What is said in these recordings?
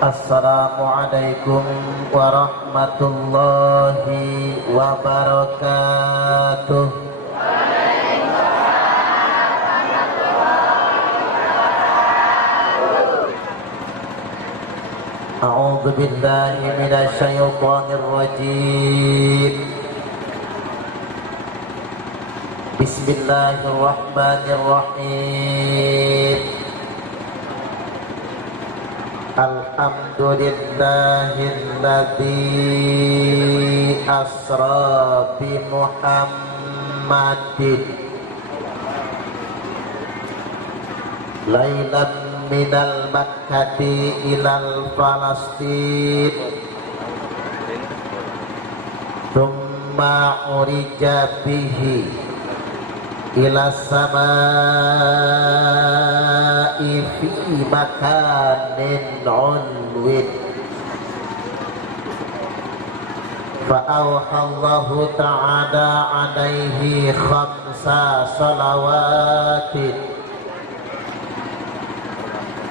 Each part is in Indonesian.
Assalamualaikum warahmatullahi wabarakatuh. A'udzu billahi minasy syaithanir rajim. Bismillahirrahmanirrahim. Alhamdulillahilladzi asra bi Muhammadin lailan minal makkati ilal falastin thumma urija bihi ila samai fi makanin ulwin fa awhallahu ta'ala alaihi khamsa salawatin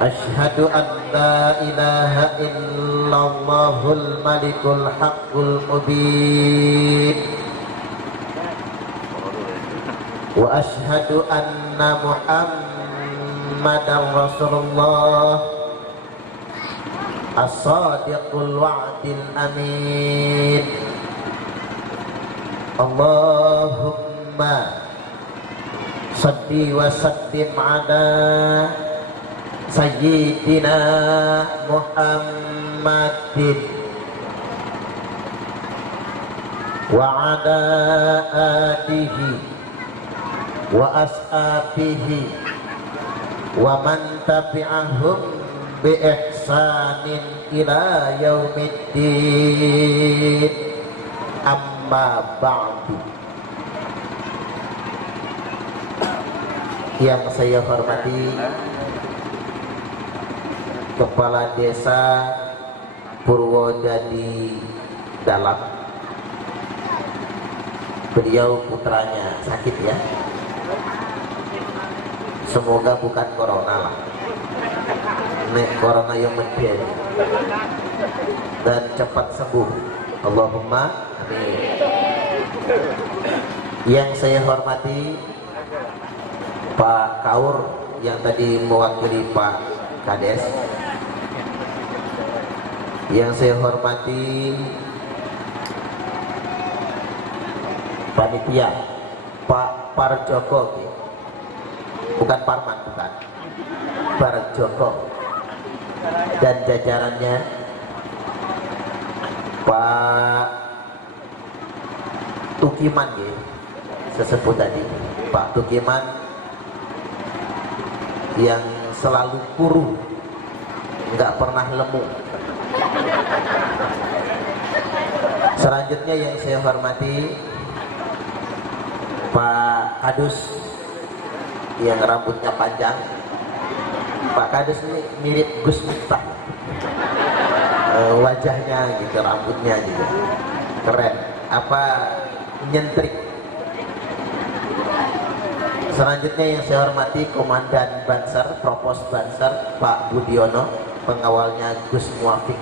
asyhadu an la ilaha illallahul malikul haqqul mubin wa asyhadu anna Muhammadan Rasulullah as-sadiqul wa'dil amin. Allahumma salli wa sallim ala sayyidina Muhammadin wa ala alihi wa ashabihi wa man tabi'ahum bi ihsanin ila yaumiddin, amma ba'du. Yang saya hormati Kepala Desa Purwodadi Dalam, beliau putranya sakit ya, semoga bukan corona lah, nek corona yang menjadi, dan cepat sembuh, Allahumma amin. Yang saya hormati Pak Kaur yang tadi mewakili Pak Kades, yang saya hormati panitia Pak Parjoko, bukan Parman, bukan Parjoko, dan jajarannya Pak Tukiman ya, sesepuh tadi Pak Tukiman yang selalu kuru, nggak pernah lemu. Selanjutnya yang saya hormati Pak Kadus yang rambutnya panjang. Pak Kadus ini mirip Gus Miftah, wajahnya gitu, rambutnya gitu, keren, apa, nyentrik. Selanjutnya yang saya hormati Komandan Banser, Propos Banser Pak Budiono, pengawalnya Gus Muafik.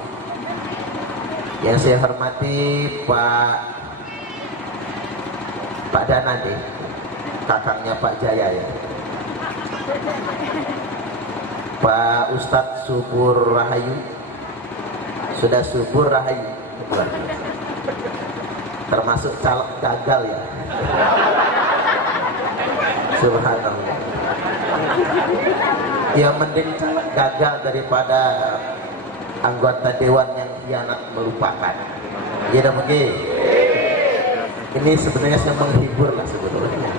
Yang saya hormati Pak Danande, kakangnya Pak Jaya ya. Pak Ustadz Subur Rahayu, sudah subur rahayu, termasuk caleg gagal ya. Subhanallah. Yang mending caleg gagal daripada anggota dewan yang khianat melupakan. Ya mungkin. Ini sebenarnya saya menghibur lah sebetulnya,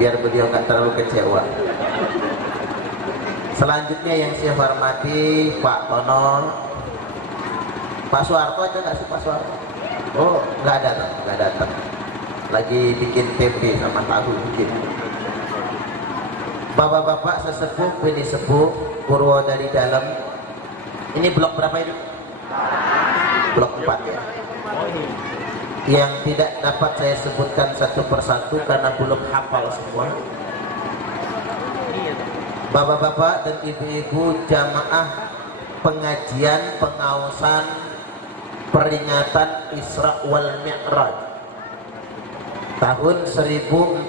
biar beliau nggak terlalu kecewa. Selanjutnya yang saya hormati Pak Tono, Pak Soeharto ada nggak sih Pak Soeharto? Oh nggak datang, lagi bikin tempe sama tahu bikin. Bapak-bapak sesepuh, bini sepuh Purwodadi Dalam. Ini blok berapa itu? Blok 4 ya. Yang tidak dapat saya sebutkan satu persatu karena belum hafal semua. Bapak-bapak dan ibu-ibu jamaah pengajian pengawasan peringatan Isra wal Mi'raj tahun 1441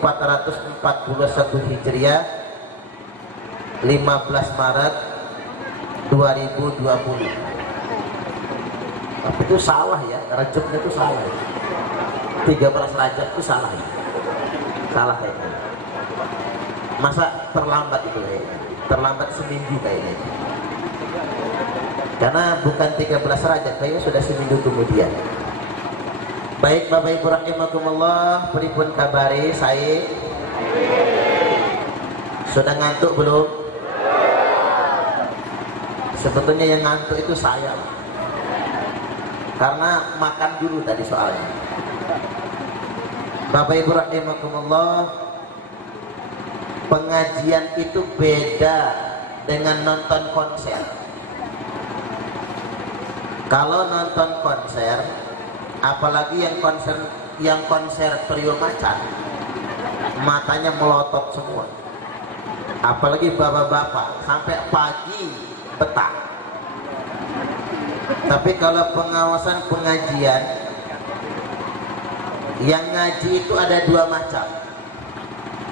Hijriah, 15 Maret 2020. Tapi itu salah ya, Rajabnya itu salah. 13 Rajab itu salah ya. Salah kayaknya. Masa terlambat itu kayaknya? Terlambat seminggu kayaknya. Karena bukan 13 Rajab, kayaknya sudah seminggu kemudian. Baik Bapak Ibu rahimakumullah, pripun kabari saya? Sudah ngantuk belum? Sebetulnya yang ngantuk itu saya. Karena makan dulu tadi soalnya. Bapak Ibu rahimakumullah, pengajian itu beda dengan nonton konser. Kalau nonton konser, apalagi yang konser trio macan, matanya melotot semua. Apalagi bapak-bapak sampai pagi betah. Tapi kalau pengawasan pengajian, yang ngaji itu ada dua macam.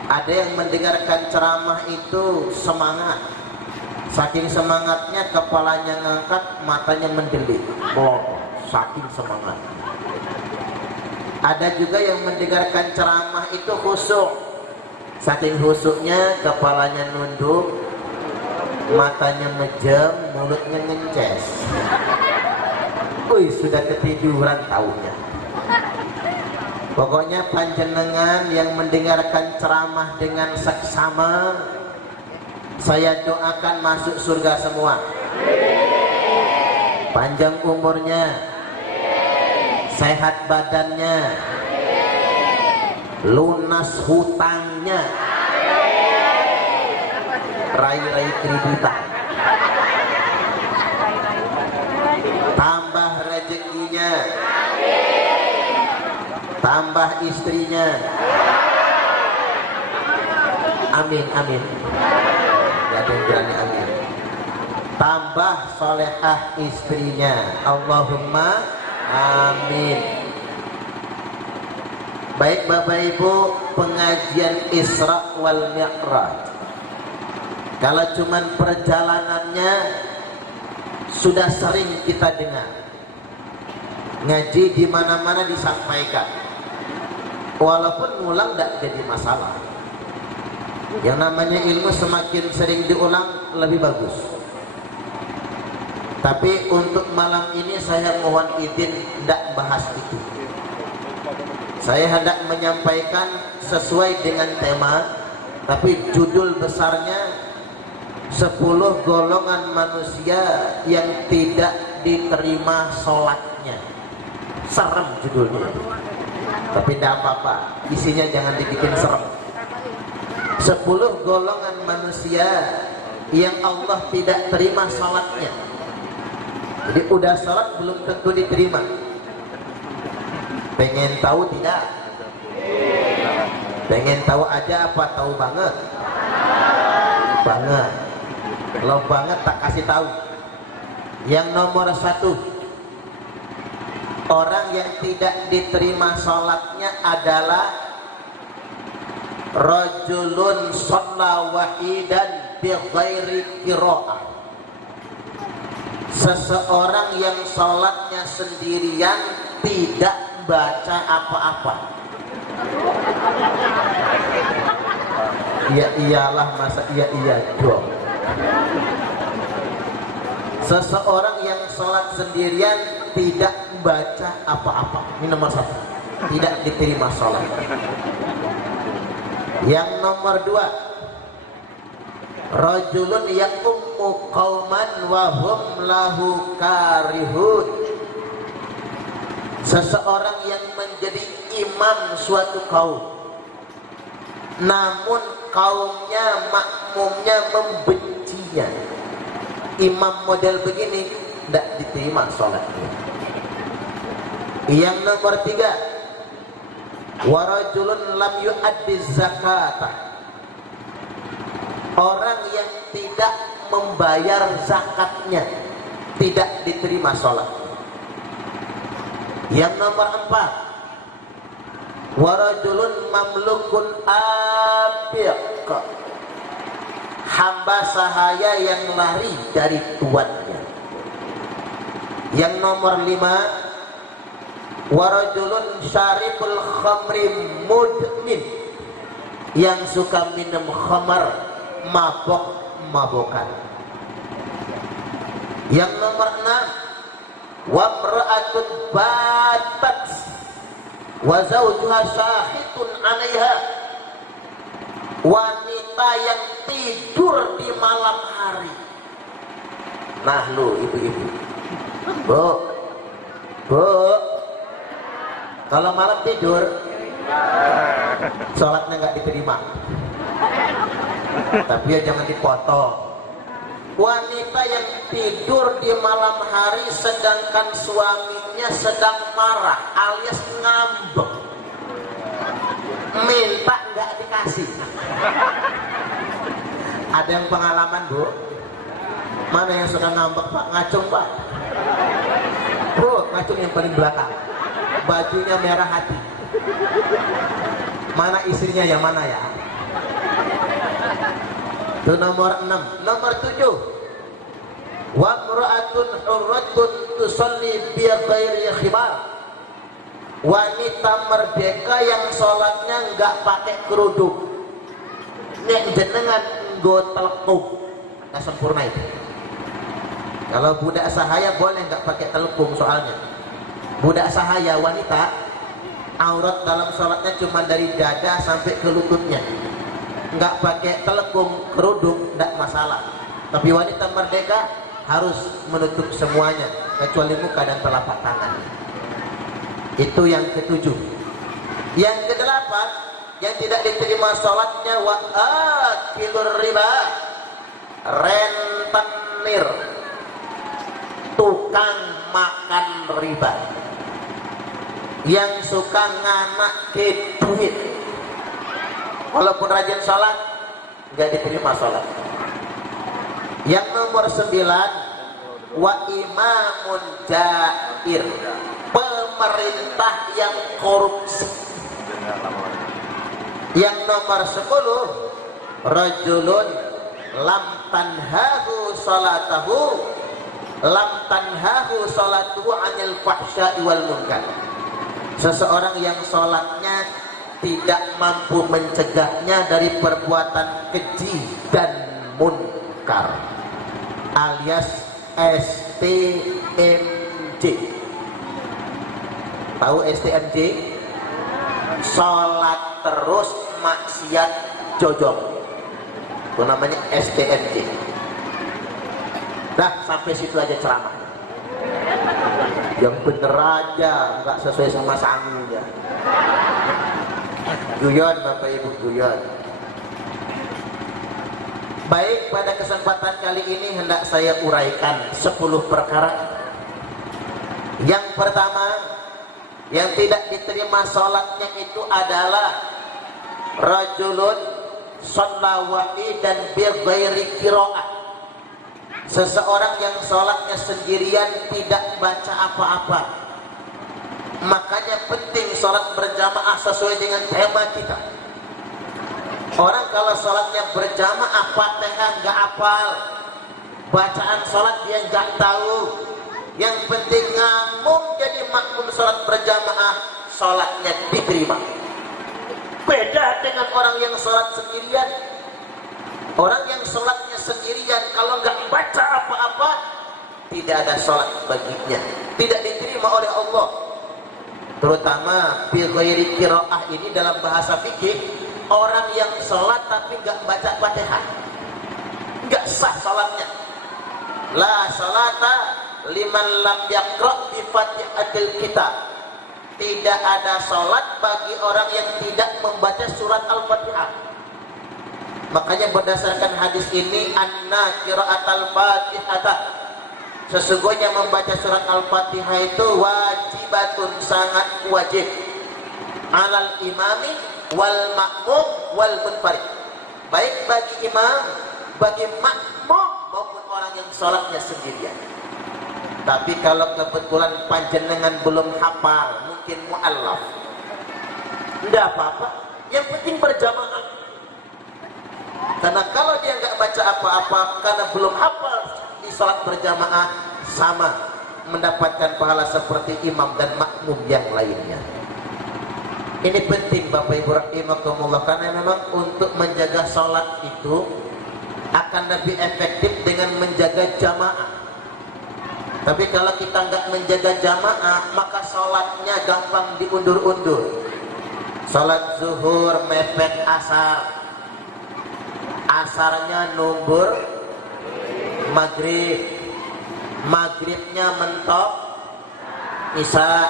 Ada yang mendengarkan ceramah itu semangat, saking semangatnya kepalanya ngangkat, matanya mendelik, saking semangat. Ada juga yang mendengarkan ceramah itu khusyuk, saking khusyuknya kepalanya nunduk, matanya mejam, mulutnya ngences. Wih, sudah ketiduran taunya. Pokoknya panjenengan yang mendengarkan ceramah dengan seksama, saya doakan masuk surga semua. Panjang umurnya, sehat badannya, lunas hutangnya, raih-raih keributan, tambah rezekinya, tambah istrinya, amin amin. Gak ada yang berani amin. Tambah solehah istrinya, Allahumma amin. Baik Bapak Ibu, pengajian Isra wal Mi'raj, kalau cuman perjalanannya sudah sering kita dengar, ngaji di mana-mana disampaikan, walaupun ngulang tidak jadi masalah. Yang namanya ilmu semakin sering diulang lebih bagus. Tapi untuk malam ini saya mohon izin tidak bahas itu. Saya hendak menyampaikan sesuai dengan tema, tapi judul besarnya 10 golongan manusia yang tidak diterima sholatnya. Serem judulnya, tapi tidak apa-apa, isinya jangan dibikin serem. 10 golongan manusia yang Allah tidak terima sholatnya. Jadi udah sholat belum tentu diterima. Pengen tahu tidak? Pengen tahu aja apa tahu banget? Banget. Kalau banget tak kasih tahu. Yang nomor 1, orang yang tidak diterima sholatnya adalah rajulun shalla wahidan bi ghairi qiraah. Seseorang yang sholatnya sendirian, tidak baca apa-apa. Ya iyalah, masa iya dong. Seseorang yang sholat sendirian tidak baca apa-apa, ini nomor 1, tidak diterima sholat. Yang nomor 2, rajulun yaqummu qauman wa hum lahu karihun. Seseorang yang menjadi imam suatu kaum, namun kaumnya, makmumnya membencinya. Imam model begini tidak diterima sholatnya. Yang nomor 3, warajulun lam yu'addi zakatah. Orang yang tidak membayar zakatnya. tidak diterima sholat. Yang nomor 4, warajulun mamlukun abiq, hamba sahaya yang lari dari tuannya. Yang nomor 5, warajulun syaribul khamri mudmin, yang suka minum khamar, mabok-mabokan. Yang nomor 6, wamra'atun batat wa zawjuha syahidun 'alaiha, wanita yang tidur di malam hari. Nah lu ibu-ibu, bu, kalau malam tidur sholatnya nggak diterima. Tapi ya jangan dipotong. Wanita yang tidur di malam hari sedangkan suaminya sedang marah alias ngambek, minta nggak dikasih. Ada yang pengalaman, Bu? Mana yang suka ngambek, Pak? Ngacung, Pak? Bu, ngacung yang paling belakang, bajunya merah hati. Mana istrinya, yang mana ya? Itu nomor 6. Nomor 7, wa imra'atun hurratun tusalli bi ghairi khimar, wanita merdeka yang sholatnya nggak pakai kerudung. Nek jenengan nggo telekung, nggak sempurna itu. Kalau budak sahaya boleh nggak pakai telekung, soalnya budak sahaya wanita aurat dalam sholatnya cuma dari dada sampai ke lututnya, nggak pakai telekung kerudung nggak masalah. Tapi wanita merdeka harus menutup semuanya kecuali muka dan telapak tangan. Itu yang ke-7. Yang ke-8, yang tidak diterima sholatnya, wa akilur riba, rentenir, tukang makan riba, yang suka nganak ke duit. Walaupun rajin sholat, nggak diterima sholat. Yang nomor 9, wa imamun jair, pemerintah yang korupsi. Yang nomor 10, rajulun lam tanhahu salatuhu anil fahsya'i wal munkar, seseorang yang sholatnya tidak mampu mencegahnya dari perbuatan keji dan munkar, alias STMJ. Tahu STMJ? Sholat terus maksiat jojong, itu namanya STMJ. Nah, sampai situ aja ceramah. Yang bener aja, nggak sesuai sama sangunya. Guyon, Bapak Ibu, guyon. Baik, pada kesempatan kali ini hendak saya uraikan 10 perkara. Yang pertama, yang tidak diterima sholatnya itu adalah rajulun shallawai dan bighairi qiraah, seseorang yang sholatnya sendirian tidak baca apa-apa. Makanya penting sholat berjamaah sesuai dengan tema kita. Orang kalau sholatnya berjamaah Fatihah nggak hafal, bacaan sholat dia nggak tahu. Yang penting ngamum jadi makmum sholat berjamaah, sholatnya diterima. Beda dengan orang yang sholat sendirian. Orang yang sholatnya sendirian kalau nggak baca apa-apa, tidak ada sholat baginya, tidak diterima oleh Allah. Terutama bighairi qiraah ini dalam bahasa fikih, orang yang sholat tapi nggak baca Fatihah, nggak sah sholatnya. La sholata liman lam yaqra bi fatihatil kitab, tidak ada sholat bagi orang yang tidak membaca surat Al-Fatihah. Makanya berdasarkan hadis ini, anna qiraatal fatihah, sesungguhnya membaca surat Al-Fatihah itu wajibatun, sangat wajib, alal imami wal makmum wal munfarid, baik bagi imam, bagi makmum maupun orang yang sholatnya sendirian. Tapi kalau kebetulan panjenengan belum hafal, mungkin mu'allaf, tidak apa-apa, yang penting berjamaah. Karena kalau dia nggak baca apa-apa karena belum hafal di salat berjamaah, sama mendapatkan pahala seperti imam dan makmum yang lainnya. Ini penting Bapak Ibu rahimakumullah, karena memang untuk menjaga salat itu akan lebih efektif dengan menjaga jamaah. Tapi kalau kita nggak menjaga jamaah, maka sholatnya gampang diundur-undur. Sholat zuhur mepet asar, asarnya numbur maghrib, maghribnya mentok isya,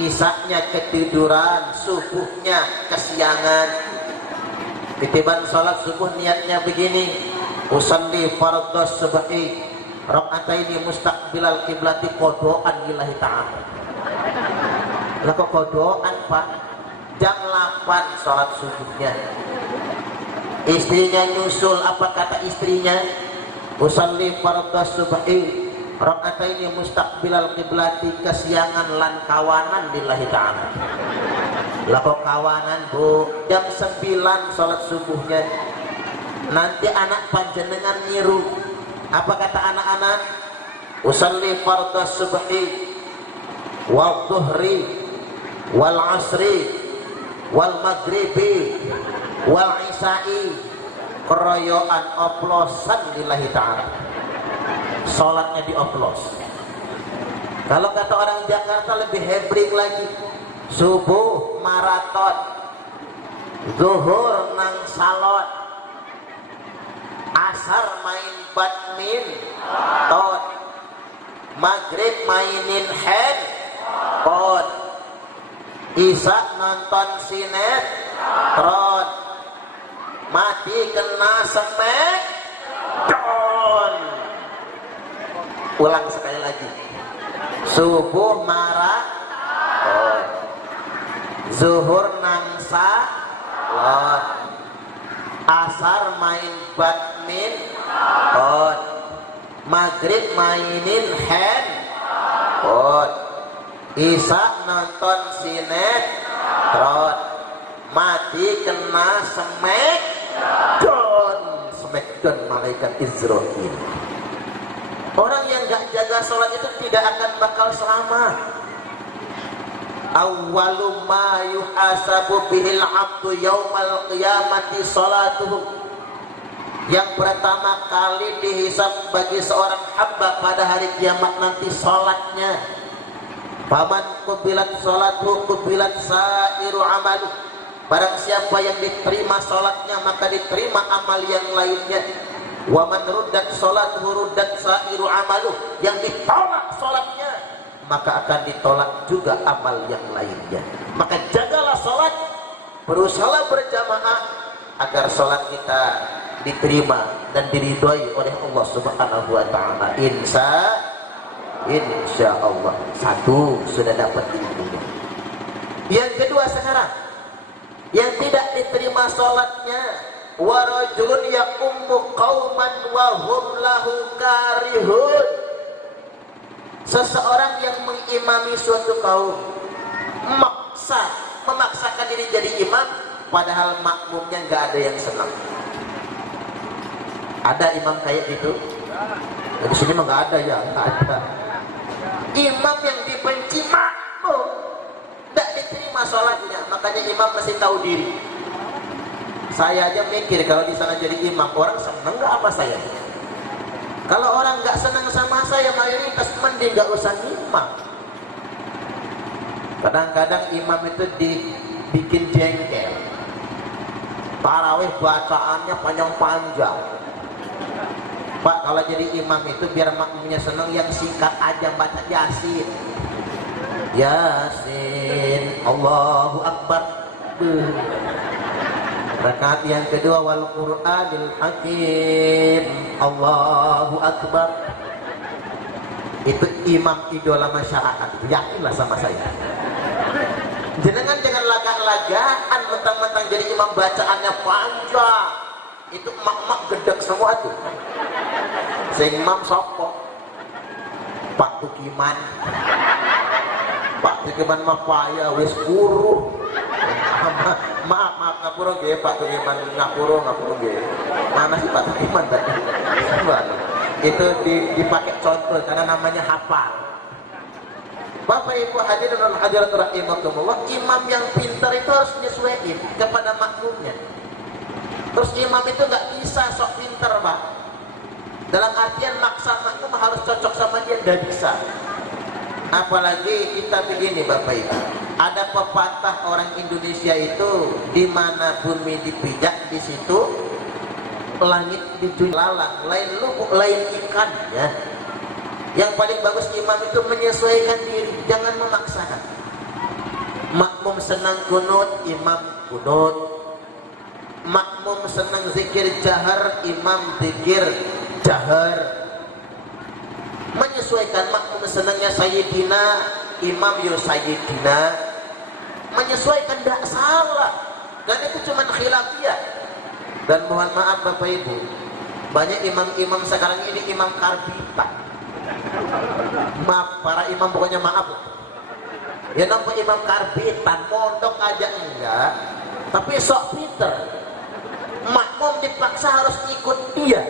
isyanya ketiduran, subuhnya kesiangan. Ketiban sholat subuh niatnya begini, usalli fardhas subhi rakaataini mustaqbilal kiblati qodoan lillahi ta'ala. Lah kok qodoan Pak? Jam 8 sholat subuhnya. Istrinya nyusul, apa kata istrinya? Usalli fardhas subhi rakaataini mustaqbilal kiblati, kesiangan lan kawanan lillahi ta'ala. Lah kok kawanan Bu? Jam 9 sholat subuhnya. Nanti anak panjenengan niru. Apa kata anak-anak? Usalli fardhas subhi wal dhuhri wal asri wal maghribi wal isya'i, keroyokan oplosan lillahi ta'ala. Sholatnya dioplos. Kalau kata orang Jakarta lebih hebring lagi, subuh maraton, zuhur nang salon, asar main badminton, maghrib mainin handphone, isya nonton sinetron, mati kena smackdown. Ulang sekali lagi, subuh maraton, zuhur nang salon, asar main badminton, maghrib mainin handphone, isya nonton sinetron, mati kena smackdown. Smackdown malaikat Israel. Orang yang gak jaga sholat itu tidak akan bakal selamat. Awwalu ma yuhasabu bihil abdu yaumal qiyamati sholatuhu. Yang pertama kali dihisab bagi seorang hamba pada hari kiamat nanti sholatnya. Faman kubilat sholatuhu kubilat sairu amalu. Barang siapa yang diterima sholatnya, maka diterima amal yang lainnya. Wa man ruddat sholatuhu ruddat sairu amalu. Yang ditolak sholatnya, maka akan ditolak juga amal yang lainnya. Maka jagalah sholat, berusaha berjamaah agar sholat kita diterima dan diridhoi oleh Allah Subhanahu wa taala. Insya Allah. Satu sudah dapat ilmunya. Yang kedua sekarang, yang tidak diterima sholatnya, wa rajulun yaqummu qauman wa hum lahu karihun. Seseorang yang mengimami suatu kaum, memaksakan diri jadi imam, padahal makmumnya nggak ada yang senang. Ada imam kayak gitu? Di sini mah nggak ada ya, nggak ada. Imam yang dibenci makmum, nggak diterima sholatnya, makanya imam mesti tahu diri. Saya aja mikir kalau di sana jadi imam, orang seneng nggak apa saya? Kalau orang nggak senang sama saya, mayoritas mending nggak usah imam. Kadang-kadang imam itu dibikin jengkel. Tarawih bacaannya panjang-panjang. Pak, kalau jadi imam itu biar makmumnya senang, yang singkat aja, baca Yasin. Yasin, Allahu Akbar. Rakaat yang kedua, wal Qur'anil Hakim, Allahu Akbar. Itu imam idola masyarakat, yakinlah sama saya. Jenengan jangan lagak-lagaan mentang-mentang jadi imam bacaannya panjang. Itu emak-emak gedek semua tuh. Sing imam sopok. Pak Tukiman. Pak Tukiman mah payah wis guru. Maaf ngapura nggih Pak Tukiman, ngapura nggih. Mana sih Pak Tukiman tadi? Itu dipakai contoh karena namanya hafal. Bapak Ibu hadirin dan hadirat rahimakumullah, imam yang pintar itu harus menyesuaikan kepada makmumnya. Terus imam itu nggak bisa sok pintar, Pak. Dalam artian maksa makmum harus cocok sama dia, nggak bisa. Apalagi kita begini Bapak Ibu, ada pepatah orang Indonesia itu, di mana bumi dipijak di situ langit dijulalang, lain lubuk lain ikan ya. Yang paling bagus imam itu menyesuaikan diri, jangan memaksakan. Makmum senang kunut, imam kunut. Makmum senang zikir jahar, imam zikir jahar. Menyesuaikan, makmum senangnya sayyidina, imam yo sayyidina. Menyesuaikan tidak salah, dan itu cuma khilafiyah. Dan mohon maaf Bapak Ibu, banyak imam-imam sekarang ini imam karbitan. Maaf para imam, pokoknya maaf. Ya nampak imam karbitan, mondok aja enggak, tapi sok pinter. Makmum dipaksa harus ikut dia.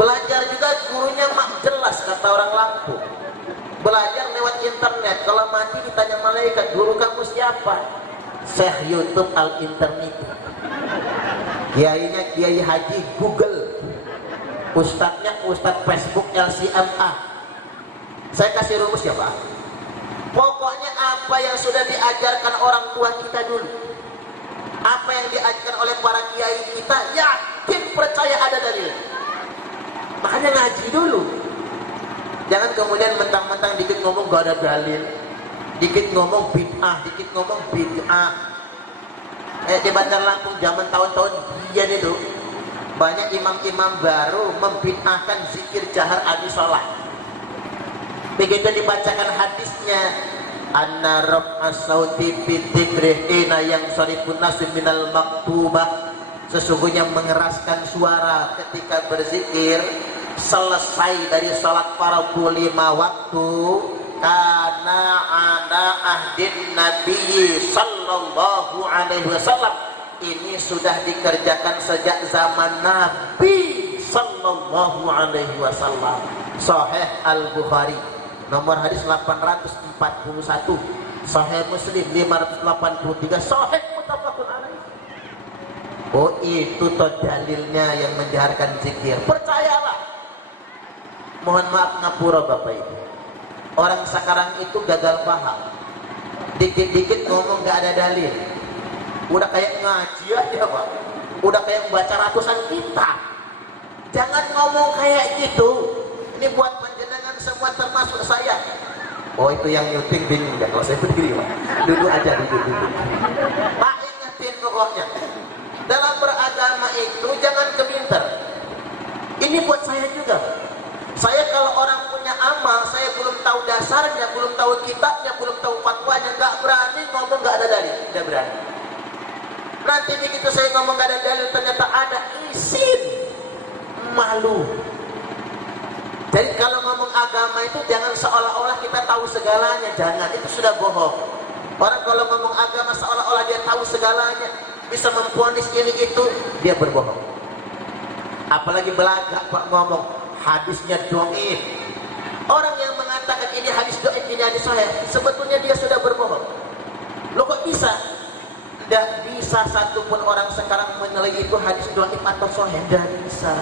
Belajar juga gurunya mak jelas, kata orang Lampung. Belajar lewat internet, kalau mati ditanya malaikat, guru kamu siapa? Syekh YouTube al-internet. Kiainya Kiai Haji Google, ustadznya Ustadz Facebook LCMA. Saya kasih rumus ya Pak. Pokoknya apa yang sudah diajarkan orang tua kita dulu, apa yang diajarkan oleh para kiai kita, yakin percaya ada dalil. Makanya ngaji dulu. Jangan kemudian mentang-mentang dikit ngomong gak ada dalil, dikit ngomong bid'ah, dikit ngomong bid'ah. Di Bandar Lampung zaman tahun-tahun dia itu banyak imam-imam baru membid'ahkan zikir jahar abis sholat. Begitu dibacakan hadisnya, anna raf'as sauti fi dzikrih ina yang sarifun nas minal maktubah, sesungguhnya mengeraskan suara ketika berzikir selesai dari sholat fardu 5 waktu, karena ada ahdin Nabi sallallahu alaihi wasallam, ini sudah dikerjakan sejak zaman Nabi sallallahu alaihi wasallam. Sahih Al-Bukhari nomor hadis 841, Sahih Muslim 583, Sahih muttafaqun alaih. Oh itu toh dalilnya yang menjaharkan zikir. Percayalah. Mohon maaf ngapura Bapak Ibu, orang sekarang itu gagal paham. Dikit-dikit ngomong gak ada dalil, udah kayak ngaji aja Pak, udah kayak membaca ratusan kitab. Jangan ngomong kayak gitu. Ini buat panjenengan semua termasuk saya. Oh itu yang nyuting bingung ya kalau saya berdiri Pak. Duduk aja, duduk. Pak ingetin pokoknya, dalam beragama itu jangan keminter. Ini buat saya juga. Saya kalau orang punya amal, saya belum tahu dasarnya, belum tahu kitabnya, belum tahu fatwanya, nggak berani ngomong nggak ada dalil, tidak berani. Nanti begitu saya ngomong nggak ada dalil, ternyata ada, izin, malu. Jadi kalau ngomong agama itu jangan seolah-olah kita tahu segalanya, jangan, itu sudah bohong. Orang kalau ngomong agama seolah-olah dia tahu segalanya, bisa memvonis ini itu, dia berbohong. Apalagi belagak Pak ngomong hadisnya dhaif. Orang yang mengatakan ini hadis dhaif, ini hadis sahih, sebetulnya dia sudah berbohong. Loh kok bisa? Tidak bisa satupun orang sekarang menilai itu hadis dhaif atau sahih, tidak bisa.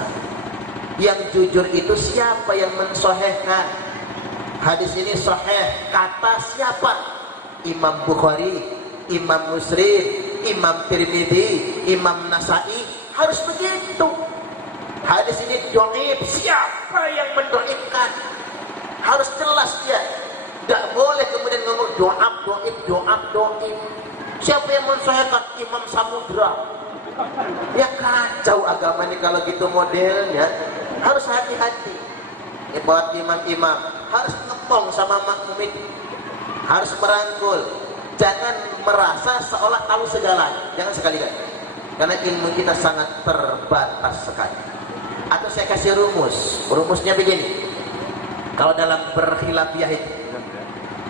Yang jujur itu siapa yang mensahihkan? Hadis ini sahih, kata siapa? Imam Bukhari, Imam Muslim, Imam Tirmidzi, Imam Nasai. Harus begitu. Hadis ini dhaif, siapa yang mendoifkan? Harus jelas dia. Tidak boleh kemudian ngomong dhaif. Siapa yang mensahihkan? Imam Samudra. Ya kacau agama ini kalau gitu modelnya. Harus hati-hati. Ini buat imam-imam harus ngomong sama makmum itu, harus merangkul. Jangan merasa seolah tahu segalanya. Jangan sekali-kali. Karena ilmu kita sangat terbatas sekali. Atau saya kasih rumus. Rumusnya begini. Kalau dalam berkhilafiyah itu,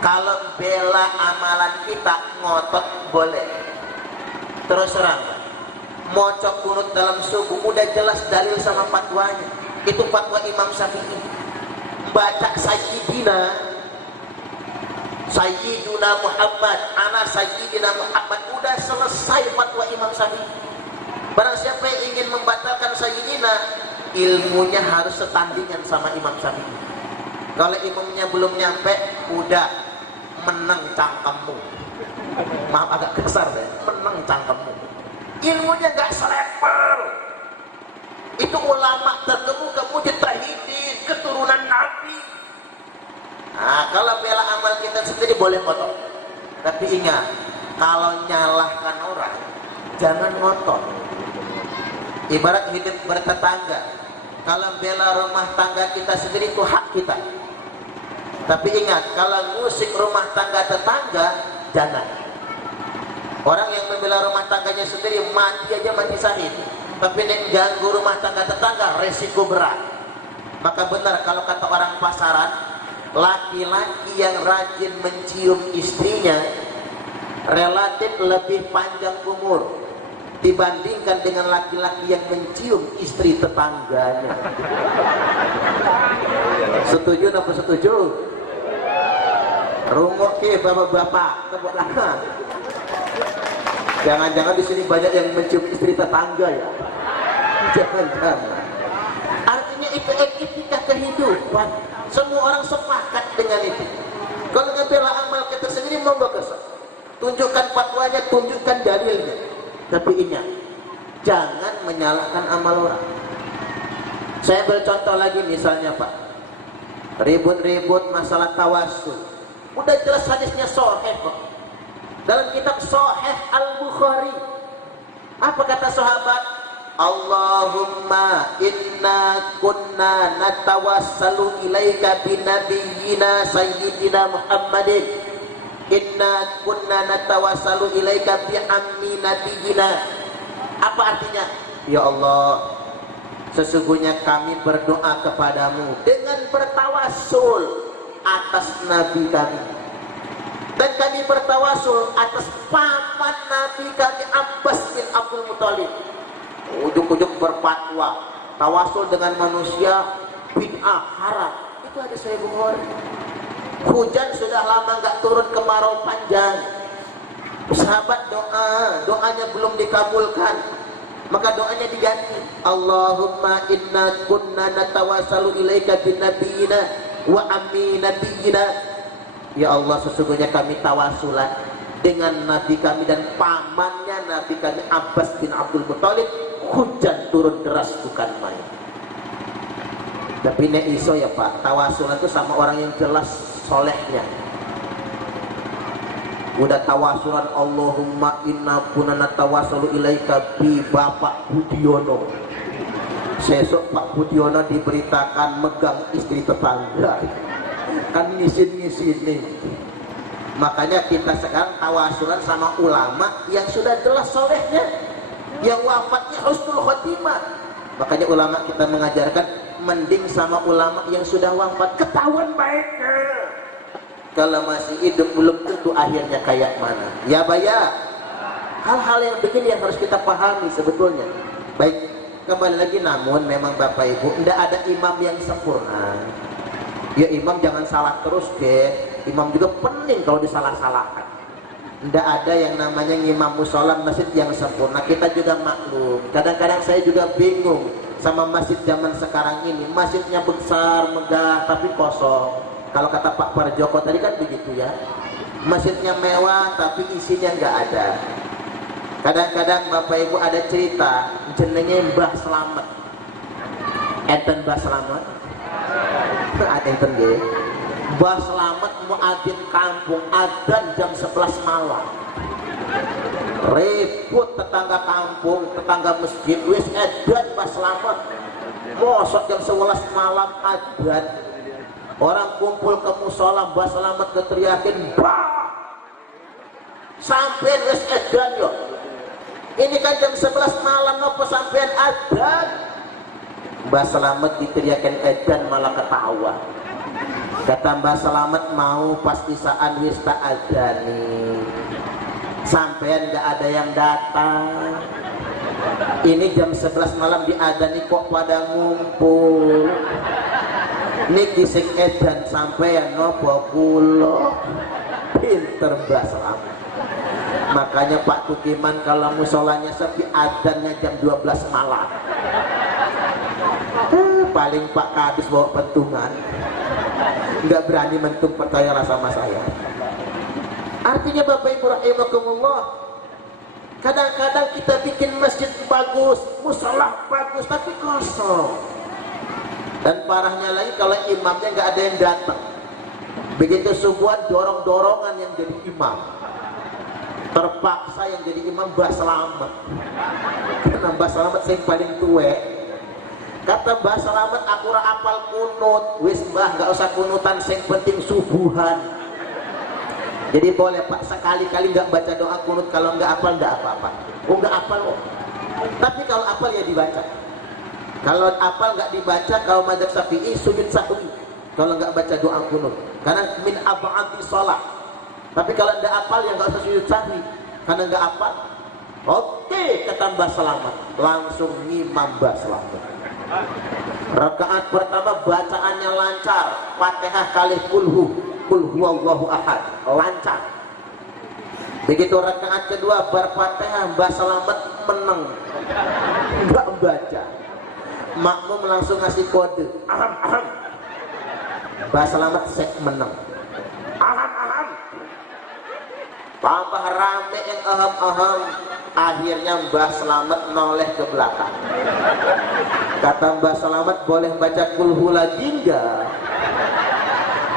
kalau bela amalan kita ngotot boleh. Terus terang, mocok kunut dalam subuh udah jelas dalil sama fatwanya. Itu fatwa Imam Syafi'i. Baca Sayyiduna Muhammad, ana Sayyidina Muhammad, udah selesai fatwa Imam Syafi'i. Barang siapa yang ingin membatalkan Sayyidina, ilmunya harus setandingan sama Imam Syafi'i. Kalau imamnya belum nyampe, udah menang cangkemmu. Maaf agak kasar deh, menang cangkemmu. Ilmunya gak selevel. Itu ulama terkemuka mujtahidin, keturunan Nabi. Nah, kalau bela amal kita sendiri boleh kotor. Tapi ingat, kalau nyalahkan orang, jangan ngotot. Ibarat hidup bertetangga. Kalau bela rumah tangga kita sendiri itu hak kita. Tapi ingat, kalau ngusik rumah tangga tetangga, jangan. Orang yang membela rumah tangganya sendiri mati aja mati syahid. Tapi nek ganggu rumah tangga tetangga, resiko berat. Maka benar kalau kata orang pasaran, laki-laki yang rajin mencium istrinya relatif lebih panjang umur dibandingkan dengan laki-laki yang mencium istri tetangganya. Setuju apa setuju? Rungok ke bapak-bapak, tepuk tangan. Jangan-jangan di sini banyak yang mencium istri tetangga ya? Jangan-jangan. Artinya itu etika kehidupan. Semua orang sepakat dengan itu. Kalau ngebela amal kita sendiri mau gak kesal. Tunjukkan fatwanya, tunjukkan dalilnya. Tapi ingat, jangan menyalahkan amal orang. Saya bercontoh lagi misalnya Pak, ribut-ribut masalah tawassul. Udah jelas hadisnya sahih kok. Dalam kitab Sahih Al-Bukhari, apa kata sahabat? Allahumma inna kunna natawassalu ilaika binabiyyina sayyidina Muhammadin. Inna kunna natawassalu ilaika bi ammi nabiyyina. Apa artinya? Ya Allah, sesungguhnya kami berdoa kepadamu dengan bertawassul atas nabi kami. Dan kami bertawassul atas paman nabi kami Abbas bin Abdul Muthalib. Ujuk-ujuk berfatwa tawassul dengan manusia bid'ah, haram. Itu ada Sahih Bukhari. Hujan sudah lama nggak turun, kemarau panjang. Sahabat doanya belum dikabulkan. Maka doanya diganti. Allahumma inna kunna natawassalu ilaika bin nabiyina wa ammi nabiyina. Ya Allah, sesungguhnya kami tawasulan dengan nabi kami dan pamannya nabi kami Abbas bin Abdul Muthalib. Hujan turun deras bukan main. Tapi nek iso ya Pak, tawasulan itu sama orang yang jelas solehnya. Udah tawasulan Allahumma inna kunna natawassalu ilaika bi Bapak Budiono. Sesok Pak Budiono diberitakan megang istri tetangga. Kan ngisin-ngisin nih. Makanya kita sekarang tawasulan sama ulama yang sudah jelas solehnya, yang wafatnya husnul khotimah. Makanya ulama kita mengajarkan mending sama ulama yang sudah wafat, ketahuan baiknya. Kalau masih hidup belum tentu akhirnya kayak mana. Ya Baya, hal-hal yang begini yang harus kita pahami sebetulnya. Baik, kembali lagi, namun memang Bapak Ibu, tidak ada imam yang sempurna. Ya imam jangan salah terus deh. Imam juga pening kalau disalah-salahkan. Tidak ada yang namanya imam musola masjid yang sempurna. Kita juga maklum. Kadang-kadang saya juga bingung sama masjid zaman sekarang ini. Masjidnya besar, megah, tapi kosong. Kalau kata Pak Parjoko tadi kan begitu ya. Masjidnya mewah, tapi isinya nggak ada. Kadang-kadang Bapak Ibu ada cerita jenenge Mbah Slamet. Enten Mbah Slamet. Ada enten nggih. Mbah Slamet muadzin kampung, adzan jam 11 malam. Ribut tetangga kampung, tetangga masjid, wis adzan Mbah Slamet. Mosok jam 11 malam adzan. Orang kumpul ke musola, Mbah Slamet keteriakin, bah! Sampean wis adzan yo. Ini kan jam 11 malam nopo sampean adzan. Mbah Slamet diteriakin adzan malah ketawa. Kata Mbah Selamet mau pastisaan wis tak adani, sampean nggak ada yang datang. Ini jam 11 malam diadani kok pada ngumpul. Niki sing edan sampean nopo kula. Pinter Mbah Selamet. Makanya Pak Kukiman kalau musolanya sepi adannya jam 12 malam. Paling Pak Kadis bawa pentungan, nggak berani mentung, percayalah sama saya. Artinya Bapak Ibu rahimakumullah, kadang-kadang kita bikin masjid bagus, musola bagus, tapi kosong. Dan parahnya lagi kalau imamnya nggak ada yang datang. Begitu subuhan dorong-dorongan yang jadi imam, terpaksa yang jadi imam Mbah Selamet. Karena Mbah Selamet yang paling tua. Kata Mbah Selamet, aku ora apal kunut. Wis Mbah, nggak usah kunutan, sing penting subuhan. Jadi boleh Pak sekali-kali nggak baca doa kunut, kalau nggak apal nggak apa-apa. Oh nggak apal kok. Tapi kalau apal ya dibaca. Kalau apal nggak dibaca, kalau mazhab Syafi'i sujud sahwi. Kalau nggak baca doa kunut, karena min ab'adi shalah. Tapi kalau nggak apal ya nggak usah sujud sahwi, karena nggak apal. Oke, kata Mbah Selamet, langsung ngimam Mbah Selamet. Rakaat pertama bacaannya lancar, Fatihah kali kul huwallahu ahad, lancar. Begitu rakaat kedua berfatihah, Mbah Selamet menang, nggak baca. Makmum langsung ngasih kode, aham aham. Mbah Selamet sek menang, aham aham. Tambah rame yang aham aham. Akhirnya Mbah Selamet noleh ke belakang. Kata Mbah Selamet, boleh baca kulhu lagi enggak?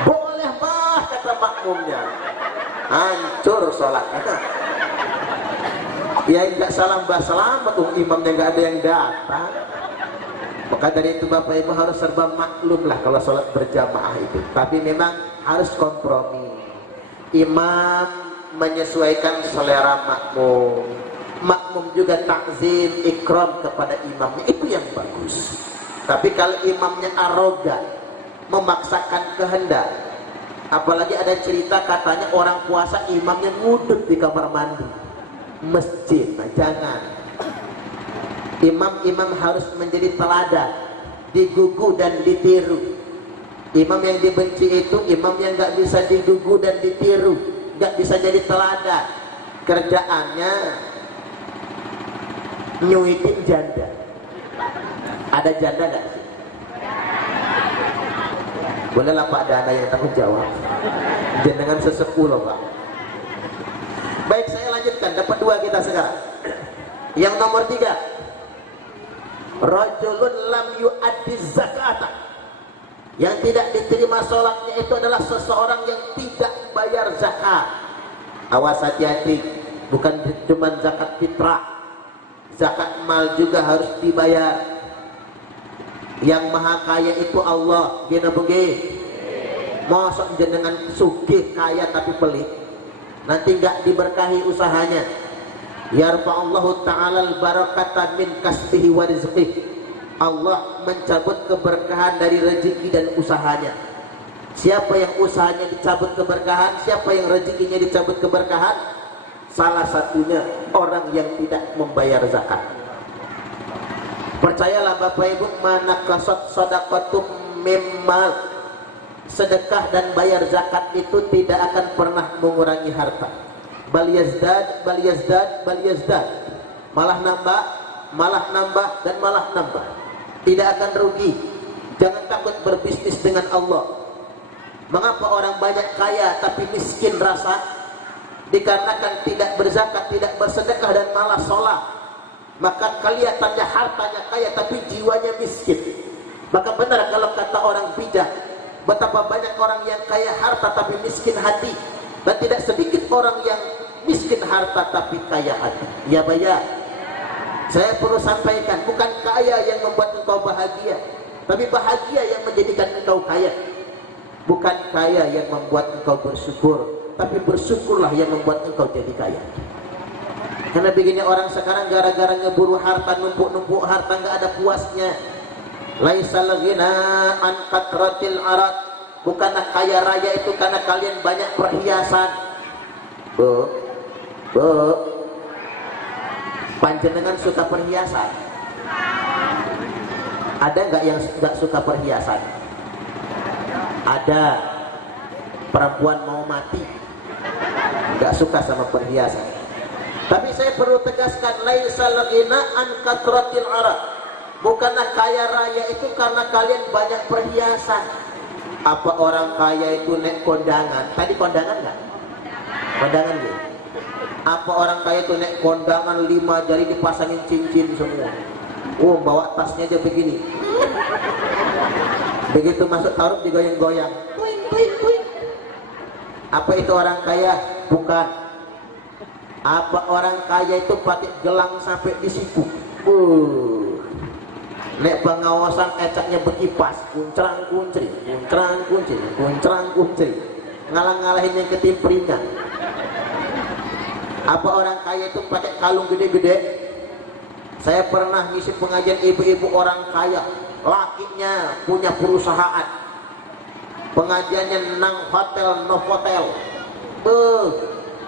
Boleh Mbah, kata makmumnya. Hancur sholatnya. Ya enggak salah Mbah Selamet, imamnya enggak ada yang datang. Maka dari itu Bapak Ibu harus serba maklum lah kalau sholat berjamaah itu. Tapi memang harus kompromi. Imam menyesuaikan selera makmum, makmum juga takzim ikram kepada imamnya, itu yang bagus. Tapi kalau imamnya arogan, memaksakan kehendak, apalagi ada cerita katanya orang puasa imamnya ngudut di kamar mandi masjid, nah jangan. Imam-imam harus menjadi teladan, digugu dan ditiru. Imam yang dibenci itu imam yang nggak bisa digugu dan ditiru, nggak bisa jadi teladan. Kerjaannya nyuitin janda. Ada janda nggak sih? Bolehlah Pak Dana yang tanggung jawab. Jenengan sesepuh loh Pak. Baik, saya lanjutkan. Dapat 2 kita sekarang. Yang nomor 3, rajulun lam yu'addi zakata. Yang tidak diterima sholatnya itu adalah seseorang yang tidak bayar zakat. Awas, hati-hati, bukan cuma zakat fitrah, zakat mal juga harus dibayar. Yang maha kaya itu Allah. Gina begitu. Mosok jenengan sugih kaya tapi pelit, nanti nggak diberkahi usahanya. Yarfa'allahu ta'ala al-barakata min kasbihi wa rizqihi. Allah mencabut keberkahan dari rezeki dan usahanya. Siapa yang usahanya dicabut keberkahan, siapa yang rezekinya dicabut keberkahan? Salah satunya orang yang tidak membayar zakat. Percayalah Bapak Ibu, mana kasat sadaqatum mimmal, sedekah dan bayar zakat itu tidak akan pernah mengurangi harta. Bal yazdad, bal yazdad, bal yazdad. Malah nambah, malah nambah, dan malah nambah. Tidak akan rugi. Jangan takut berbisnis dengan Allah. Mengapa orang banyak kaya tapi miskin rasa? Dikarenakan tidak berzakat, tidak bersedekah, dan malah sholat. Maka kelihatannya hartanya kaya tapi jiwanya miskin. Maka benar kalau kata orang bijak, betapa banyak orang yang kaya harta tapi miskin hati, dan tidak sedikit orang yang miskin harta tapi kaya hati. Ya bayar. Saya perlu sampaikan, bukan kaya yang membuat engkau bahagia, tapi bahagia yang menjadikan engkau kaya. Bukan kaya yang membuat engkau bersyukur, tapi bersyukurlah yang membuat engkau jadi kaya. Karena begini orang sekarang gara-gara ngeburu harta, numpuk-numpuk harta, nggak ada puasnya. Laisal ghina an katratil arad Bukanlah kaya raya itu karena kalian banyak perhiasan. Bu, panjenengan suka perhiasan? Ada nggak yang nggak suka perhiasan? Ada. Perempuan mau mati nggak suka sama perhiasan. Tapi saya perlu tegaskan, laisal ghina an kathratil araq. Bukanlah kaya raya itu karena kalian banyak perhiasan. Apa orang kaya itu naik kondangan? Tadi kondangan nggak? Kondangan gitu. Apa orang kaya itu naik kondangan 5 jari dipasangin cincin semua? Oh, bawa tasnya aja begini. Begitu masuk taruh digoyang-goyang. Apa itu orang kaya? Bukan. Apa orang kaya itu pakai gelang sampai di siku? Nek pengawasan ecaknya berkipas, kuncrang kuncri, ngalah-ngalahin yang ketimpringan. Apa orang kaya itu pakai kalung gede-gede? Saya pernah ngisi pengajian ibu-ibu orang kaya, lakinya punya perusahaan, pengajiannya nang hotel Novotel.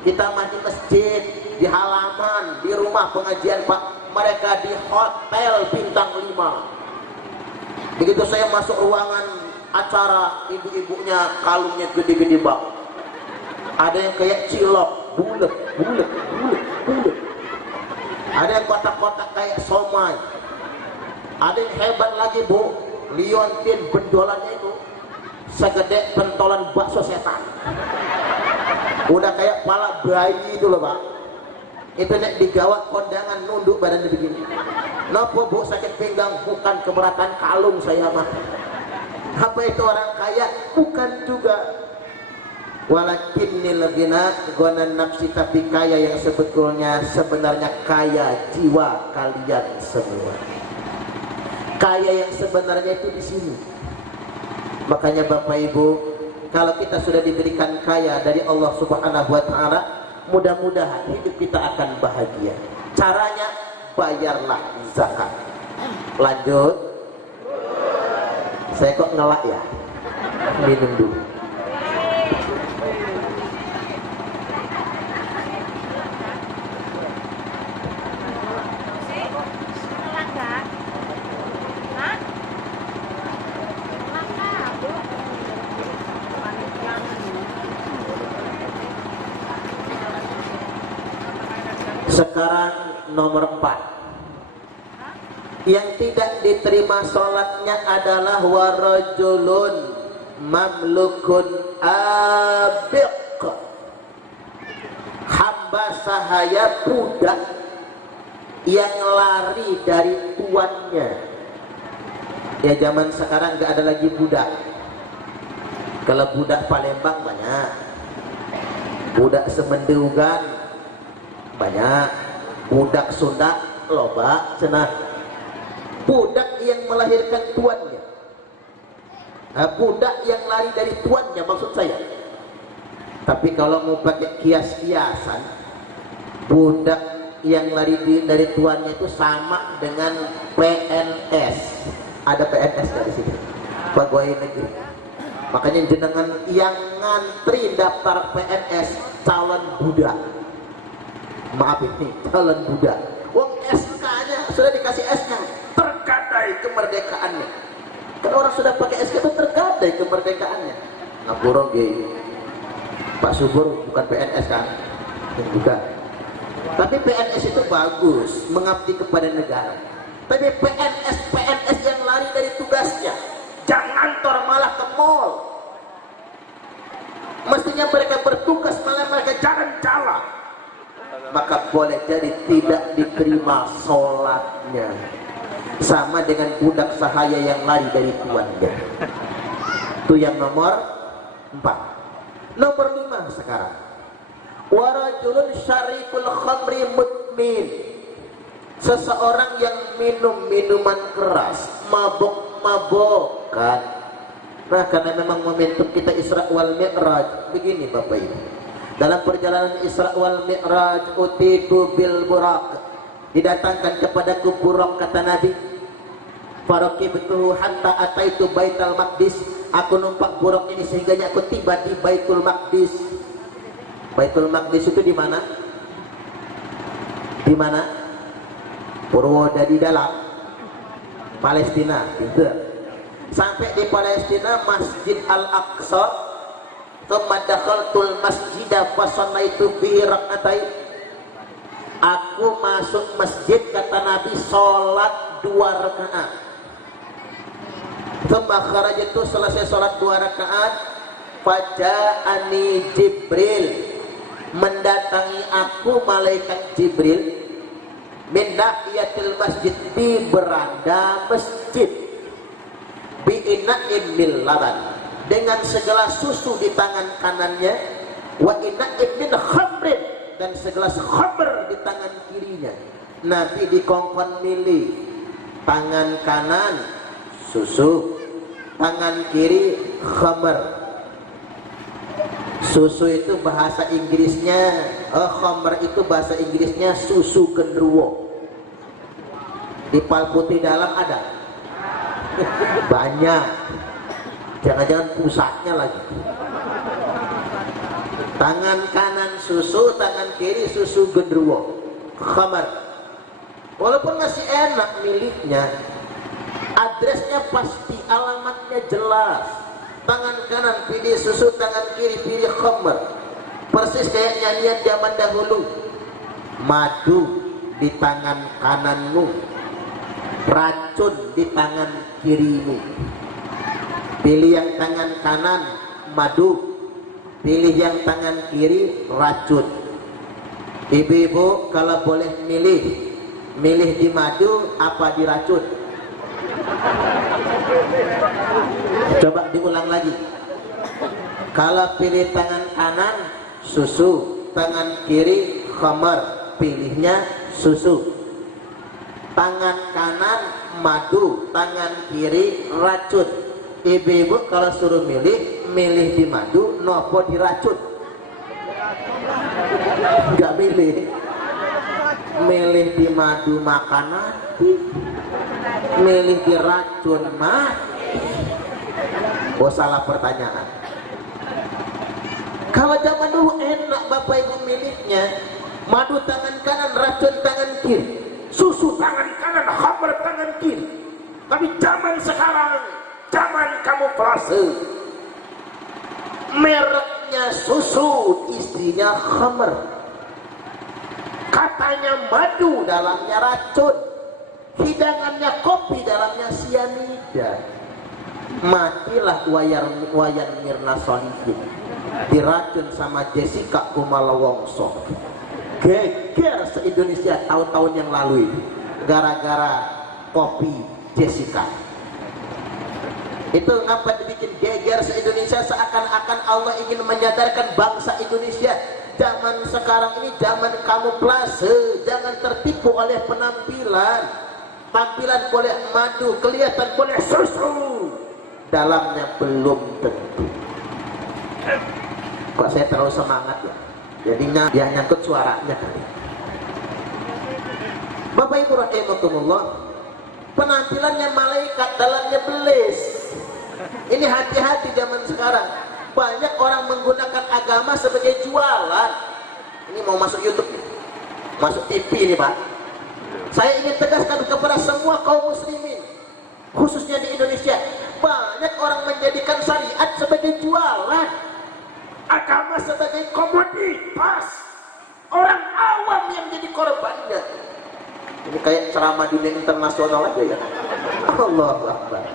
Kita mandi masjid di halaman, di rumah pengajian Pak, mereka di hotel bintang 5. Begitu saya masuk ruangan acara, ibu-ibunya kalungnya gede-gede bang. Ada yang kayak cilok, bulet. Ada yang kotak-kotak kayak somai. Ada yang hebat lagi bu, liontin bendolannya itu segede pentolan bakso setan. Udah kayak pala bayi itu loh pak. Itu nek digawat kondangan nunduk badannya begini. Napa bu sakit pinggang? Bukan keberatan kalung saya mah. Apa itu orang kaya? Bukan juga. Walakinnil ghina ghanan nafsi, tapi kaya yang sebenarnya kaya jiwa kalian semua. Kaya yang sebenarnya itu di sini. Makanya Bapak Ibu, kalau kita sudah diberikan kaya dari Allah Subhanahu wa taala, mudah-mudahan hidup kita akan bahagia. Caranya bayarlah zakat. Lanjut. Saya kok ngelak ya? Minum dulu. Sekarang nomor 4. Yang tidak diterima sholatnya adalah warajulun mamlukun abiq, hamba sahaya budak yang lari dari tuannya. Ya zaman sekarang gak ada lagi budak. Kalau budak Palembang banyak, budak Semendugan banyak, budak Sunda loba cenah. Budak yang melahirkan tuannya, budak yang lari dari tuannya maksud saya. Tapi kalau mau pakai kias-kiasan, budak yang lari dari tuannya itu sama dengan PNS. Ada PNS dari sini, pegawai negeri. Makanya jenengan yang ngantri daftar PNS calon budak. Maaf ini calon budak. Wong SK-nya sudah dikasih SK, tergadai kemerdekaannya. Kalau orang sudah pakai SK itu tergadai kemerdekaannya. Ngapura ge. Pak Subur bukan PNS kan? Bukan. Tapi PNS itu bagus, mengabdi kepada negara. Tapi PNS yang lari dari tugasnya, jangan ngantor malah ke mall. Mestinya mereka bertugas, malah mereka jalan-jalan. Maka boleh jadi tidak diterima sholatnya, sama dengan budak sahaya yang lari dari tuannya. Itu yang nomor 4. Nomor 5 sekarang, warajulun syarikul khamri mutmin, seseorang yang minum minuman keras, mabok-mabokan. Nah karena memang momentum kita Isra wal Mi'raj, begini Bapak Ibu, dalam perjalanan Isra wal Mi'raj, utitu bil buraq, didatangkan kepadaku buraq kata Nabi, faraqibtuhu hatta ataitu baital maqdis, aku numpak buruk ini sehingga aku tiba di Baitul Maqdis. Baitul Maqdis itu di mana? Di mana? Purwodadi dalam Palestina, gitu. Sampai di Palestina Masjid Al-Aqsa, thumma dakhaltul masjidah fa shallaitu bihi rak'atain. Aku masuk masjid, kata Nabi, sholat 2 rakaat. Thumma kharajtu, selesai sholat 2 rakaat, faja'ani Jibril, mendatangi aku malaikat Jibril, min nahiyatil masjid, di beranda masjid, bi ina'in min laban, dengan segelas susu di tangan kanannya, wa ina'in min khamrin, dan segelas khamr di tangan kirinya. Nabi dikongkon milih, tangan kanan susu, tangan kiri khamr. Susu itu bahasa Inggrisnya, khamr itu bahasa Inggrisnya susu genderuwo. Di pal putih dalam ada banyak, jangan-jangan pusatnya lagi. Tangan kanan susu, tangan kiri susu genderuwo, khamr. Walaupun masih enak miliknya, adresnya pasti, alamatnya jelas. Tangan kanan pilih susu, tangan kiri pilih khamr. Persis kayak nyanyian zaman dahulu. Madu di tangan kananmu, racun di tangan kirimu. Pilih yang tangan kanan madu, pilih yang tangan kiri racun. Ibu-ibu kalau boleh milih di madu apa di racun? Coba diulang lagi. Kalau pilih tangan kanan susu, tangan kiri khamr, pilihnya susu. Tangan kanan madu, tangan kiri racun. Ibu-ibu kalau suruh milih di madu nopo di racun? Enggak milih di madu makan mati, milih di racun mati. Oh, salah pertanyaan. Kalau zaman dulu enak bapak ibu milihnya, madu tangan kanan, racun tangan kiri, susu tangan kanan, khamr tangan kiri. Tapi zaman sekarang, zaman kamuflase, mereknya susu, istrinya khamr, katanya madu, dalamnya racun, hidangannya kopi, dalamnya sianida. Matilah Wayan Mirna Solihin, diracun sama Jessica Kumala Wongso. Geger se-Indonesia tahun-tahun yang lalu ini gara-gara kopi Jessica. Itu ngapa dibikin geger se-Indonesia, seakan-akan Allah ingin menyadarkan bangsa Indonesia, zaman sekarang ini zaman kamuflase, jangan tertipu oleh penampilan. Tampilan boleh madu, kelihatan boleh susu, dalamnya belum tentu. Kok saya terlalu semangat ya? Jadinya dia nyangkut suaranya kali. Bapak Ibu rahimakumullah, penampilannya malaikat, dalamnya belis. Ini hati-hati zaman sekarang. Banyak orang menggunakan agama sebagai jualan. Ini mau masuk YouTube nih, masuk TV nih Pak. Saya ingin tegaskan kepada semua kaum muslimin, khususnya di Indonesia, banyak orang menjadikan syariat sebagai jualan, agama sebagai komoditas, orang awam yang jadi korbannya. Ini kayak ceramah dunia internasional aja ya. Allahu Akbar.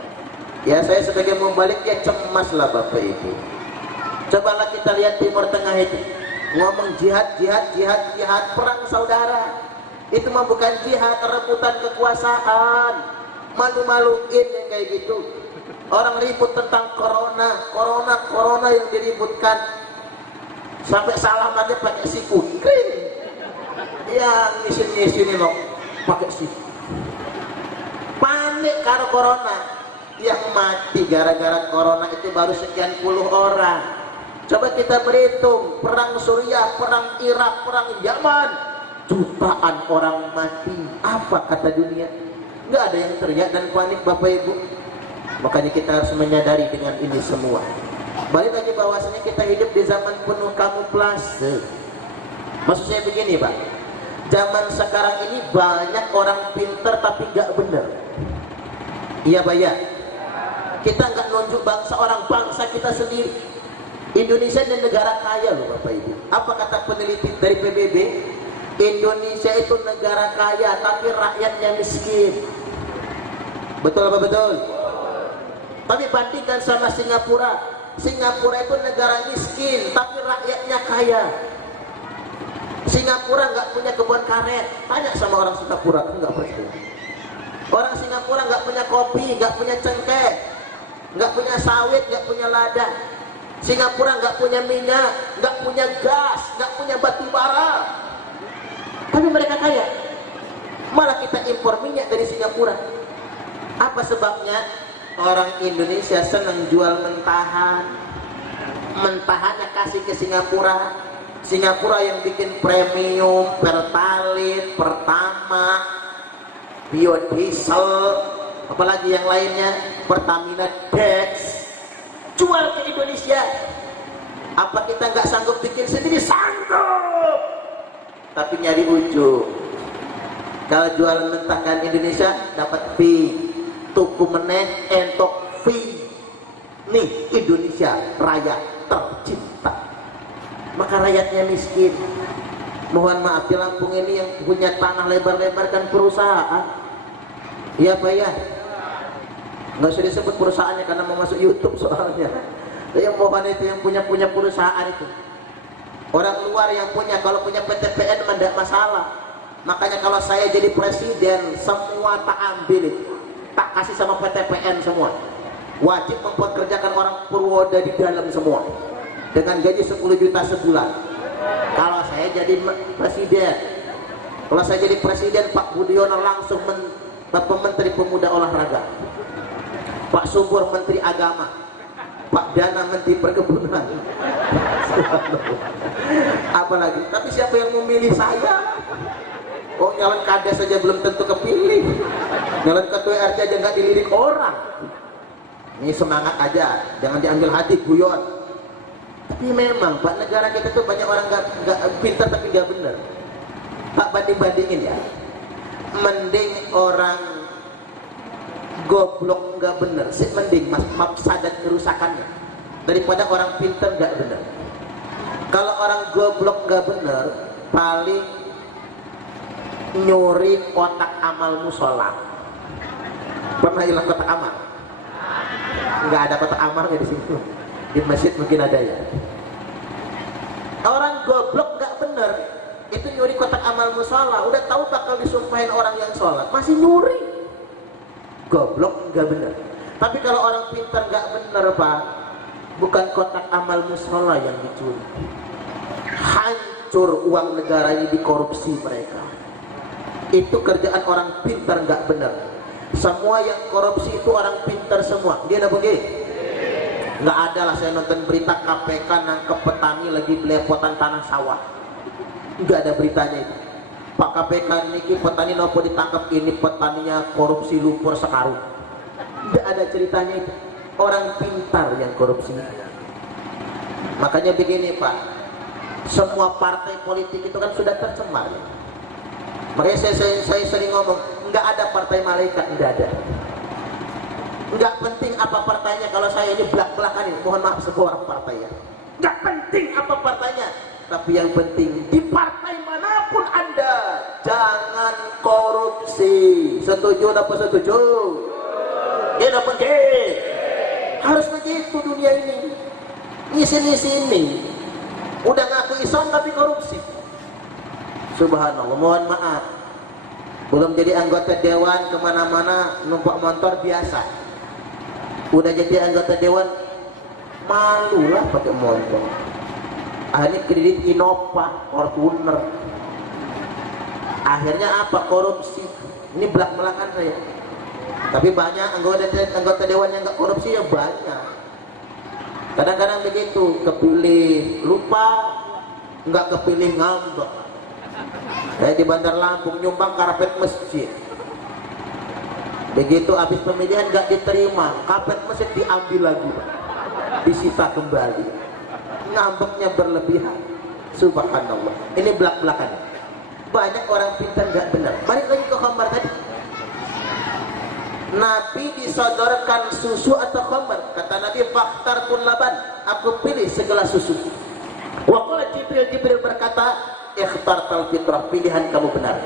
Ya, saya sebagai mubalik ya cemas lah Bapak Ibu. Cobalah kita lihat Timur Tengah itu, ngomong jihad, perang saudara. Itu mah bukan jihad, rebutan kekuasaan, malu-maluin yang kayak gitu. Orang ribut tentang corona yang diributkan, sampai salamannya pakai siku kering. Yang ngisin loh pakai siku. Panik karena corona, yang mati gara-gara corona itu baru sekian puluh orang. Coba kita berhitung, perang Suriah, perang Irak, perang Yaman, jutaan orang mati. Apa kata dunia? Nggak ada yang teriak dan panik Bapak Ibu. Makanya kita harus menyadari dengan ini semua. Balik lagi bahwasanya kita hidup di zaman penuh kamuflase. Maksud saya begini Pak, zaman sekarang ini banyak orang pintar tapi gak bener. Iya Pak ya, kita gak nunjuk bangsa kita sendiri. Indonesia ini negara kaya loh Bapak Ibu. Apa kata peneliti dari PBB? Indonesia itu negara kaya tapi rakyatnya miskin. Betul apa betul? Tapi bandingkan sama Singapura. Singapura itu negara miskin tapi rakyatnya kaya. Singapura nggak punya kebun karet. Tanya sama orang Singapura, nggak percaya. Orang Singapura nggak punya kopi, nggak punya cengkeh, nggak punya sawit, nggak punya lada. Singapura nggak punya minyak, nggak punya gas, nggak punya batu bara. Tapi mereka kaya. Malah kita impor minyak dari Singapura. Apa sebabnya? Orang Indonesia senang jual mentahan. Mentahannya kasih ke Singapura. Singapura yang bikin premium, Pertalite, Pertamax, biodiesel, apalagi yang lainnya, Pertamina Dex, jual ke Indonesia. Apa kita nggak sanggup bikin sendiri? Sanggup, tapi nyari ujung. Kalau jual mentahkan Indonesia dapat fee, tuku meneh entok fee. Nih Indonesia raya tercinta, maka rakyatnya miskin. Mohon maaf, di Lampung ini yang punya tanah lebar-lebar kan perusahaan. Iya Pak ya, nggak usah disebut perusahaannya karena mau masuk YouTube soalnya. Yang mohon itu yang punya perusahaan itu. Orang luar yang punya, kalau punya PTPN tidak masalah. Makanya kalau saya jadi presiden, semua tak ambil itu, tak kasih sama PTPN semua. Wajib mempekerjakan orang Purwoda di dalam semua dengan gaji 10 juta sebulan. Kalau saya jadi presiden, Pak Budiono langsung Menteri Pemuda Olahraga, Pak Subur Menteri Agama, Pak Dana Menteri Perkebunan. Apalagi, tapi siapa yang memilih saya? Oh, nyalon kades saja belum tentu kepilih. Nyalon ketua RT aja nggak dilirik orang. Ini semangat aja, jangan diambil hati guyon. Tapi memang Pak, negara kita tuh banyak orang nggak pintar tapi nggak bener. Pak, bandingin ya, mending orang goblok nggak bener sih, mending mafsadat kerusakannya daripada orang pintar nggak bener. Kalau orang goblok nggak bener, paling nyuri kotak amal musola. Pernah hilang kotak amal? Nggak ada kotak amalnya di sini. Di masjid mungkin ada ya. Orang goblok nggak bener itu nyuri kotak amal musola. Udah tahu bakal disumpahin orang yang sholat, masih nyuri. Goblok nggak bener. Tapi kalau orang pintar nggak bener Pak, bukan kotak amal musola yang dicuri, hancur uang negara ini, dikorupsi mereka. Itu kerjaan orang pintar nggak bener. Semua yang korupsi itu orang pintar semua. Dia ada begini? Nggak ada lah saya nonton berita KPK nangkep petani lagi belepotan tanah sawah. Nggak ada beritanya itu. Pak KPK niki petani nopo ditangkap, ini petaninya korupsi lumpur sekarung. Nggak ada ceritanya itu. Orang pintar yang korupsi. Makanya begini Pak, semua partai politik itu kan sudah tercemar ya. Makanya saya sering ngomong, nggak ada partai malaikat, nggak ada. Nggak penting apa partainya, kalau saya ini belak-belakan ini, mohon maaf semua orang partai ya. Nggak penting apa partainya, tapi yang penting di partai manapun Anda jangan korupsi. Setuju apa setuju? Ya dapat harus begitu dunia ini. Sini udah ngaku Islam tapi korupsi. Subhanallah, mohon maaf, belum jadi anggota dewan kemana-mana numpak motor biasa, udah jadi anggota dewan malu lah pakai motor. Akhirnya kredit Innova, Fortuner. Akhirnya apa? Korupsi. Ini belak-belakan saya. Tapi banyak anggota dewan yang nggak korupsi ya banyak. Kadang-kadang begitu, kepilih lupa, nggak kepilih ngambek. Saya di Bandar Lampung nyumbang karpet masjid. Begitu habis pemilihan nggak diterima, kapet masjid diambil lagi, Pak. Disita kembali. Ngambeknya berlebihan. Subhanallah. Ini belak-belakan. Banyak orang pintar nggak benar. Balik lagi ke khamar tadi. Nabi disodorkan susu atau khamar? Kata Nabi, fakhtartul laban, aku pilih segelas susu. Wa qala Jibril berkata, ikhtartal fitrah, pilihan kamu benar.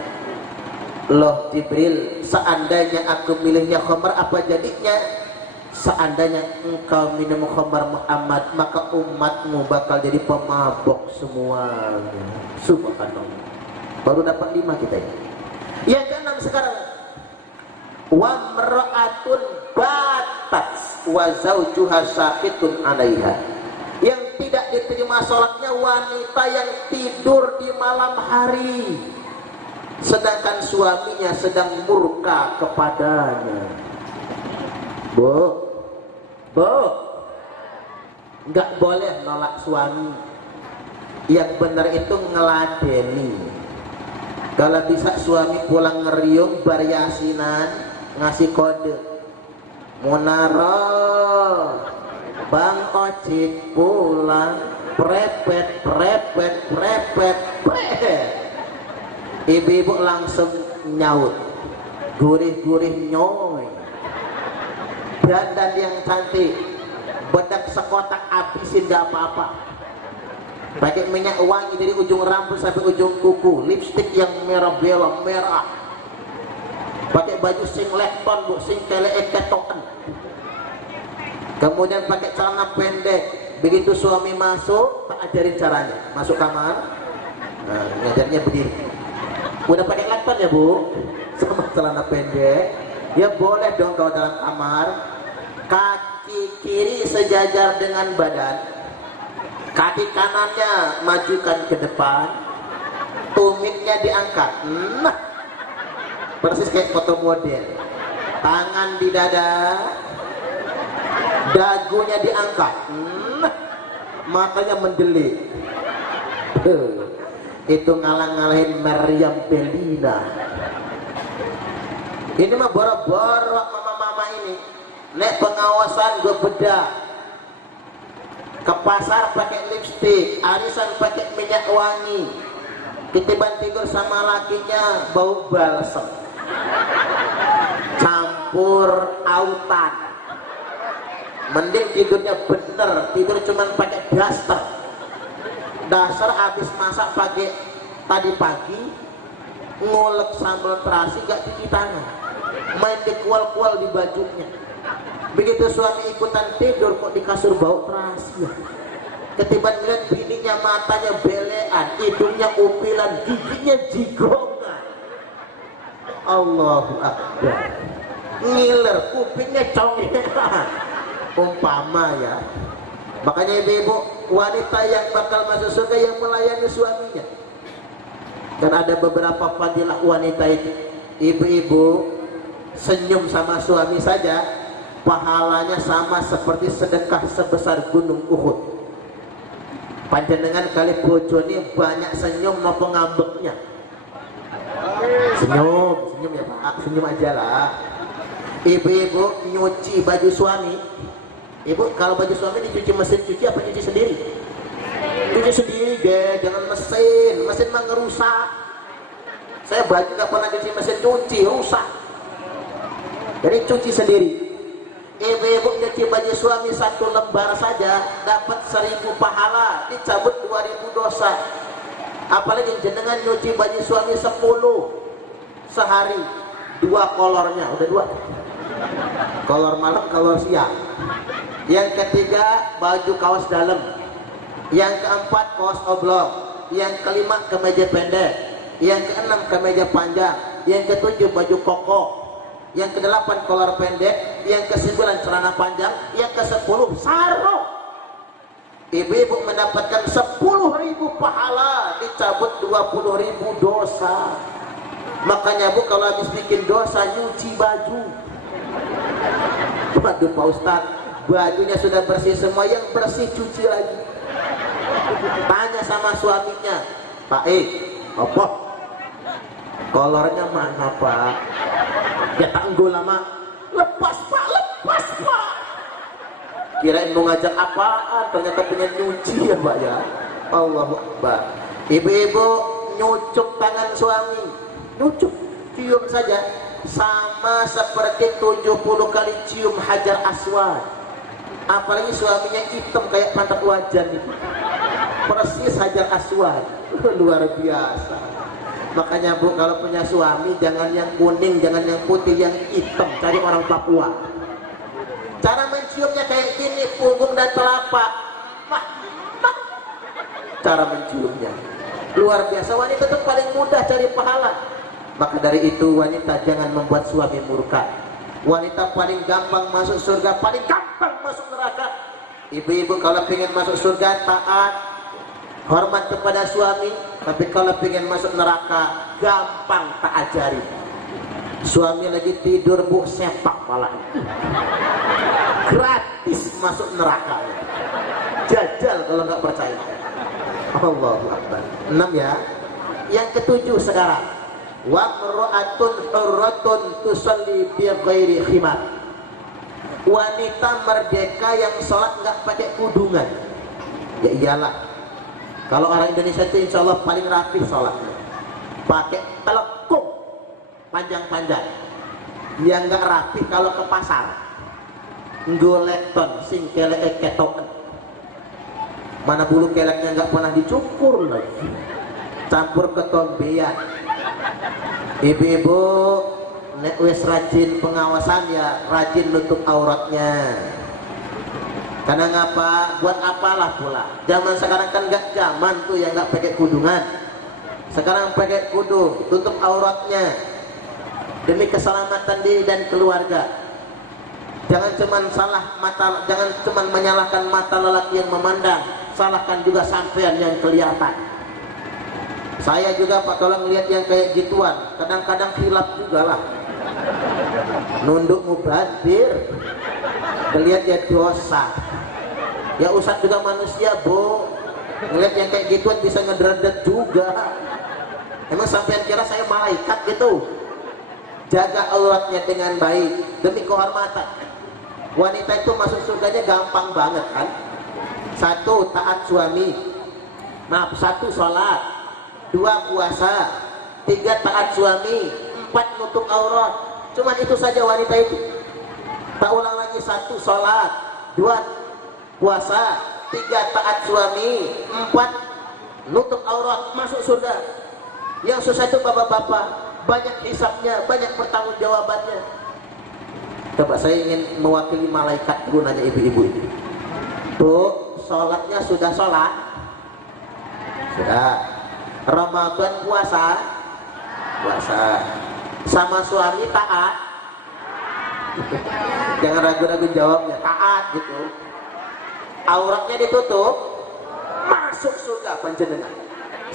Loh Jibril, seandainya aku milihnya khamar apa jadinya? Seandainya engkau minum khamar Muhammad, maka umatmu bakal jadi pemabok semuanya. Subhanallah. Baru dapat 5 kita ya. Yang keenam sekarang, wa mar'atun batat wa zawjuha saqitun 'alaiha. Yang tidak diterima sholatnya wanita yang tidur di malam hari, sedangkan suaminya sedang murka kepadanya. Bu, nggak boleh nolak suami. Yang benar itu ngeladeni. Kalau bisa suami pulang ngeriung variasinan, ngasih kode, Munaro, Bang Ocit pulang, prepet. Ibu-ibu langsung nyaut, gurih-gurih nyoy, dandan yang cantik, bedak sekotak habisin gak apa-apa, pakai minyak wangi dari ujung rambut sampai ujung kuku, lipstik yang merah belok merah, pakai baju singleton bu, sing tele ketokan, kemudian pakai celana pendek. Begitu suami masuk, tak ajarin caranya masuk kamar. Nah, ngajarnya berdiri. Udah pakai lakban ya bu, sama celana pendek. Ya boleh dong kalau dalam kamar, kaki kiri sejajar dengan badan, kaki kanannya majukan ke depan, tumitnya diangkat. Nah, persis kayak foto model. Tangan di dada, dagunya diangkat. Nah, matanya mendelik. Itu ngalang-ngalahin Maryam Belina. Ini mah boro-boro mama-mama ini. Nek pengawasan gue bedah. Ke pasar pakai lipstik, arisan pakai minyak wangi. Ketiban tidur sama lakinya bau balsem. Campur autan. Mending tidurnya bener, tidur cuman pakai daster. Dasar habis masak tadi pagi, ngulek sambal terasi gak cuci tangan, main dikual-kual di bajunya. Begitu suami ikutan tidur kok di kasur bau terasi. Ketiban lihat bininya matanya belean, hidungnya upilan, giginya jigongan. Allahu Akbar. Ngiler, kupingnya congeran. Umpama ya. Makanya ibu-ibu, wanita yang bakal masuk surga yang melayani suaminya. Dan ada beberapa fadilah wanita itu. Ibu-ibu senyum sama suami saja, pahalanya sama seperti sedekah sebesar gunung Uhud. Panjenengan kali bojone banyak senyum nopo ngambeknya. Senyum ya Pak, senyum aja lah. Ibu-ibu nyuci baju suami. Ibu, kalau baju suami dicuci mesin cuci apa cuci sendiri? Cuci sendiri deh, jangan mesin mah ngerusak. Saya baju gak pernah cuci mesin cuci, rusak. Jadi cuci sendiri. Ibu-ibu nyuci baju suami 1 lembar saja dapat 1000 pahala, dicabut 2000 dosa. Apalagi jenengan nyuci baju suami 10 sehari, 2 kolornya, udah 2. Kolor malam, kolor siang. Yang ketiga baju kaos dalam, yang keempat kaos oblong, yang kelima kemeja pendek, yang keenam kemeja panjang, yang ketujuh baju koko, yang kedelapan kolor pendek, yang kesembilan celana panjang, yang ke-10 sarung. Ibu-ibu mendapatkan 10.000 pahala, dicabut 20.000 dosa. Makanya bu kalau habis bikin dosa nyuci baju. Waduh Pak Ustadz, bajunya sudah bersih semua, yang bersih cuci lagi. Tanya sama suaminya, Pak apa? Kolornya mana Pak? Dia tangguh lama, lepas pak, lepas pak. Kirain mau ngajak apaan, ternyata pengen nyuci ya pak ya. Allahu Akbar. Ibu-ibu nyucuk tangan suami, nyucuk, cium saja, sama seperti 70 kali cium hajar aswad. Apalagi suaminya hitam kayak pantat wajan itu, persis hajar aswad. Luar biasa. Makanya bu, kalau punya suami jangan yang kuning, jangan yang putih, yang hitam, cari orang Papua. Cara menciumnya kayak gini, punggung dan telapak. Cara menciumnya luar biasa. Wanita itu paling mudah cari pahala. Maka dari itu wanita jangan membuat suami murka. Wanita paling gampang masuk surga, paling gampang masuk neraka. Ibu-ibu kalau pengen masuk surga taat, hormat kepada suami. Tapi kalau pengen masuk neraka gampang tak ajari. Suami lagi tidur bu, sepak malah gratis masuk neraka. Jajal kalau nggak percaya. Allahu Akbar. 6 ya. Yang ketujuh sekarang, wa mar'atun hurratun tusalli bi ghairi khimar. Wanita merdeka yang sholat nggak pakai kudungan. Ya iyalah, kalau orang Indonesia itu insya Allah paling rapi sholatnya, pakai telekung panjang-panjang. Yang nggak rapi kalau ke pasar golek ton sing kelek ketokan, mana bulu keleknya nggak pernah dicukur lagi, campur ke tombean. Ibu-ibu nek wis rajin pengawasan ya rajin nutup auratnya. Karena ngapa? Buat apalah pula. Zaman sekarang kan nggak zaman tuh yang nggak pakai kudungan. Sekarang pakai kudung, tutup auratnya demi keselamatan diri dan keluarga. Jangan cuman salah mata, jangan cuman menyalahkan mata lelaki yang memandang, salahkan juga sampean yang kelihatan. Saya juga pak kalau ngelihat yang kayak gituan kadang-kadang hilap juga lah, nunduk mubadir, ngelihat ya dosa. Ya Ustaz juga manusia bu, ngelihat yang kayak gituan bisa ngedredet juga. Emang sampean kira saya malaikat gitu? Jaga auratnya dengan baik demi kehormatan. Wanita itu masuk surganya gampang banget kan? 1 taat suami, maaf 1 sholat, 2 puasa, 3 taat suami, 4 nutup aurat. Cuman itu saja wanita itu. Tak ulang lagi, 1 sholat, 2 puasa, 3 taat suami, 4 nutup aurat, masuk surga. Yang susah itu bapak-bapak, banyak hisapnya, banyak pertanggungjawabannya. Coba saya ingin mewakili malaikat dulu nanya ibu-ibu ini. Bu, sholatnya sudah sholat? Sudah. Ramadan puasa? Puasa. Sama suami taat? Jangan ragu-ragu jawabnya, taat gitu. Auratnya ditutup, masuk surga panjenengan.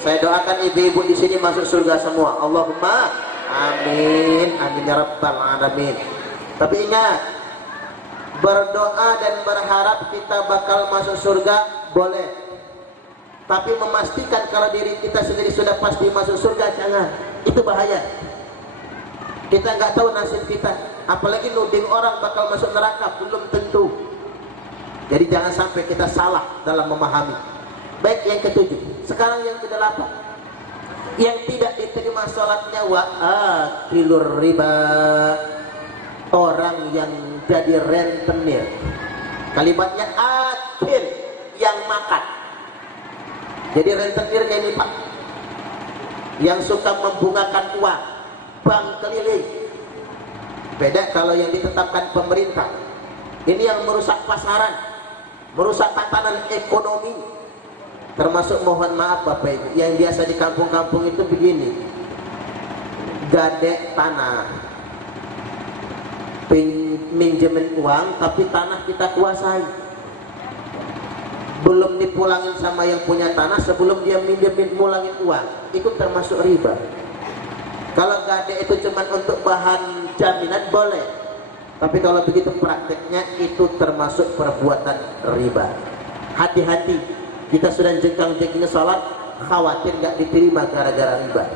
Saya doakan ibu-ibu di sini masuk surga semua. Allahumma amin, amin ya rabbal alamin. Tapi ingat, berdoa dan berharap kita bakal masuk surga boleh, tapi memastikan kalau diri kita sendiri sudah pasti masuk surga jangan. Itu bahaya. Kita nggak tahu nasib kita, apalagi nuding orang bakal masuk neraka, belum tentu. Jadi jangan sampai kita salah dalam memahami. Baik, yang ketujuh. Sekarang yang ke-8, yang tidak diterima sholatnya wa akilur riba, orang yang jadi rentenir. Kalimatnya akil, yang makan. Jadi rentenirnya ini pak, yang suka membungakan uang, bank keliling. Beda kalau yang ditetapkan pemerintah. Ini yang merusak pasaran, merusak tatanan ekonomi. Termasuk mohon maaf bapak ibu, yang biasa di kampung-kampung itu begini, gadek tanah, minjemin uang tapi tanah kita kuasai, belum dipulangin sama yang punya tanah sebelum dia minjemin mulangin uang, itu termasuk riba. Kalau gadek itu cuma untuk bahan jaminan boleh, tapi kalau begitu prakteknya itu termasuk perbuatan riba. Hati-hati, kita sudah jengkang-jengkingnya sholat, khawatir nggak diterima gara-gara riba.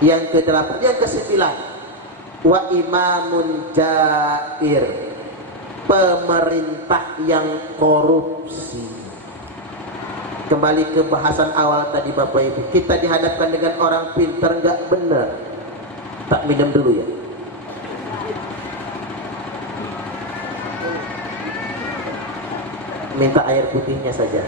Yang ke-8, yang ke-9, wa imamun jair, pemerintah yang korupsi. Kembali ke bahasan awal tadi Bapak Ibu, kita dihadapkan dengan orang pintar nggak benar. Tak minum dulu ya. Minta air putihnya saja.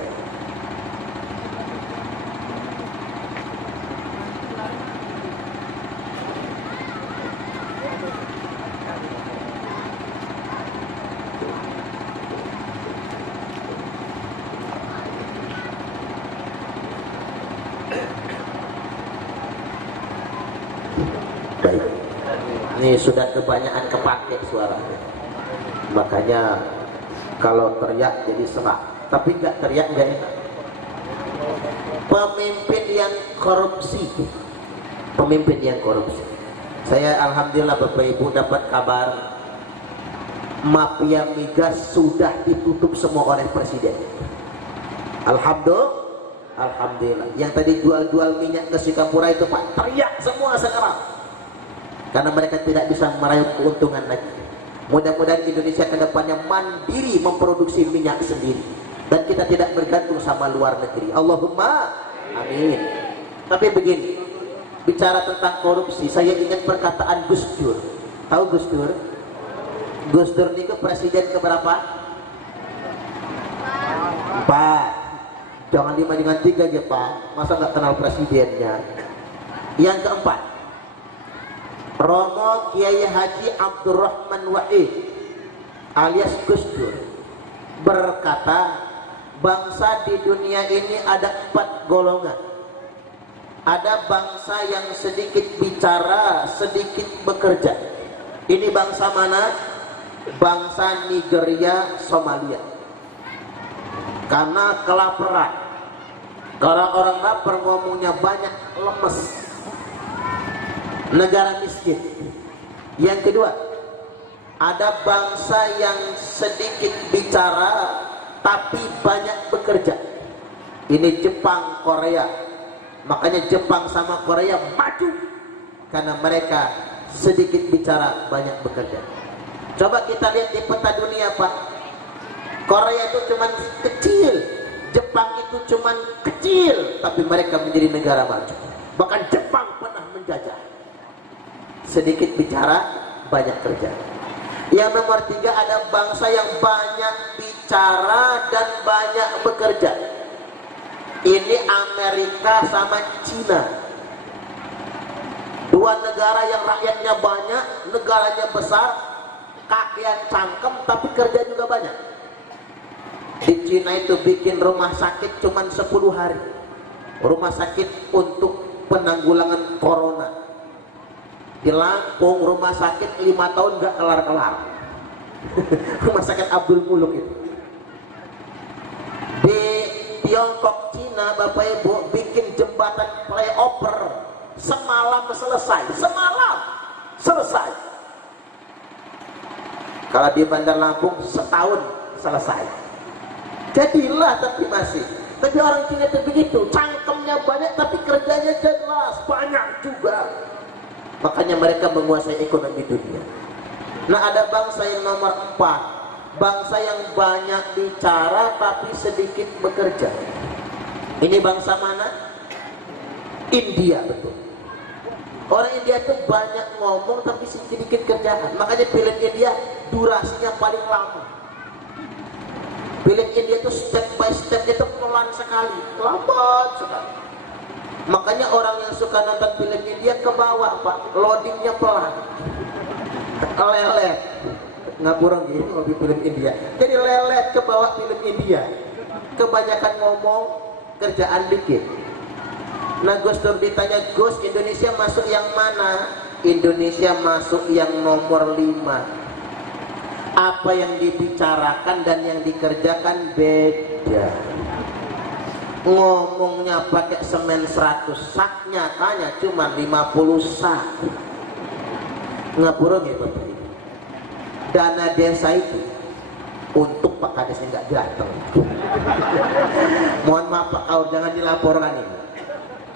Baik. Ini sudah kebanyakan kepake suara. Makanya kalau teriak jadi serak. Tapi nggak teriak nggak enak. Pemimpin yang korupsi. Pemimpin yang korupsi. Saya alhamdulillah Bapak Ibu dapat kabar mafia migas sudah ditutup semua oleh presiden. Alhamdulillah. Yang tadi jual-jual minyak ke Singapura itu Pak, teriak semua sekarang. Karena mereka tidak bisa meraih keuntungan lagi. Mudah-mudahan Indonesia ke depannya mandiri memproduksi minyak sendiri dan kita tidak bergantung sama luar negeri. Allahumma amin. Tapi begini, bicara tentang korupsi, saya ingat perkataan Gus Dur. Tahu Gus Dur? Gus Dur ini presiden keberapa? 4. Jangan 5 dengan 3 aja Pak. Masa nggak kenal presidennya? Yang keempat, Romo Kiai Haji Abdurrahman Wahid alias Gus Dur berkata, bangsa di dunia ini ada 4 golongan. Ada bangsa yang sedikit bicara, sedikit bekerja. Ini bangsa mana? Bangsa Nigeria, Somalia. Karena kelaparan, karena orang lapar ngomongnya banyak, lemes, negara miskin. Yang kedua, ada bangsa yang sedikit bicara tapi banyak bekerja. Ini Jepang, Korea. Makanya Jepang sama Korea maju karena mereka sedikit bicara, banyak bekerja. Coba kita lihat di peta dunia Pak. Korea itu cuman kecil, Jepang itu cuman kecil, tapi mereka menjadi negara maju. Bahkan Jepang pernah menjajah. Sedikit bicara, banyak kerja. Yang nomor 3, ada bangsa yang banyak bicara dan banyak bekerja. Ini Amerika sama Cina. 2 negara yang rakyatnya banyak, negaranya besar, kakian cangkem, tapi kerja juga banyak. Di Cina itu bikin rumah sakit cuman 10 hari. Rumah sakit untuk penanggulangan corona. Di Lampung rumah sakit 5 tahun gak kelar-kelar. Rumah sakit Abdul Muluk itu. Di Tiongkok, Cina, Bapak Ibu bikin jembatan flyover semalam selesai. Semalam selesai. Kalau di Bandar Lampung setahun selesai. Jadilah, tapi masih. Tapi orang Cina itu begitu, cangkemnya banyak tapi kerjanya jelas banyak juga. Makanya mereka menguasai ekonomi dunia. Nah, ada bangsa yang nomor 4, bangsa yang banyak bicara tapi sedikit bekerja. Ini bangsa mana? India, betul. Orang India itu banyak ngomong tapi sedikit kerjaan. Makanya film India durasinya paling lama. Film India itu step by step itu pelan sekali, lambat sekali. Makanya orang yang suka nonton film India ke bawah Pak, loadingnya pelan, lelet. Ngapura gitu lebih film India. Jadi lelet ke bawah film India. Kebanyakan ngomong, kerjaan dikit. Nah, Gus Dur ditanya, Gus, Indonesia masuk yang mana? Indonesia masuk yang nomor 5. Apa yang dibicarakan dan yang dikerjakan beda. Ngomongnya pakai semen 100 sak, nyatanya cuma 50 sak. Ngapura gitu. Dana desa itu untuk Pak Kadesnya nggak datang. Mohon maaf Pak Kaur, jangan dilaporkan ini.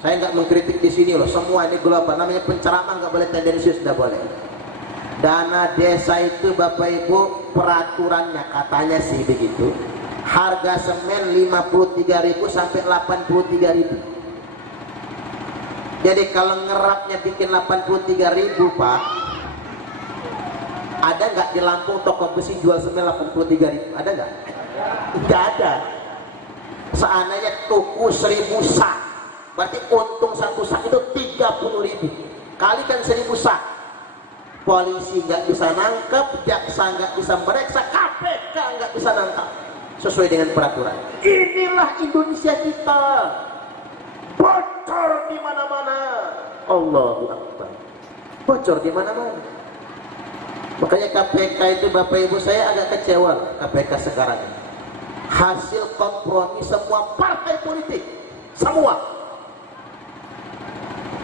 Saya nggak mengkritik di sini loh. Semua ini global, namanya penceramah nggak boleh tendensius, nggak boleh. Dana desa itu Bapak Ibu, peraturannya katanya sih begitu, harga semen 53.000 sampai 83.000. Jadi kalau ngerapnya bikin 83.000 Pak, ada nggak di Lampung toko besi jual semen 83.000? Ada nggak? Nggak ada. Seandainya tuku 1.000 sak, berarti untung satu sak itu 30.000. Kalikan 1.000 sak, polisi nggak bisa nangkep, jaksa nggak bisa meriksa, KPK nggak bisa nangkep sesuai dengan peraturan. Inilah Indonesia kita, bocor di mana-mana. Allahu Akbar, bocor di mana-mana. Makanya KPK itu Bapak Ibu, saya agak kecewa KPK sekarang ini. Hasil kompromi semua partai politik, semua.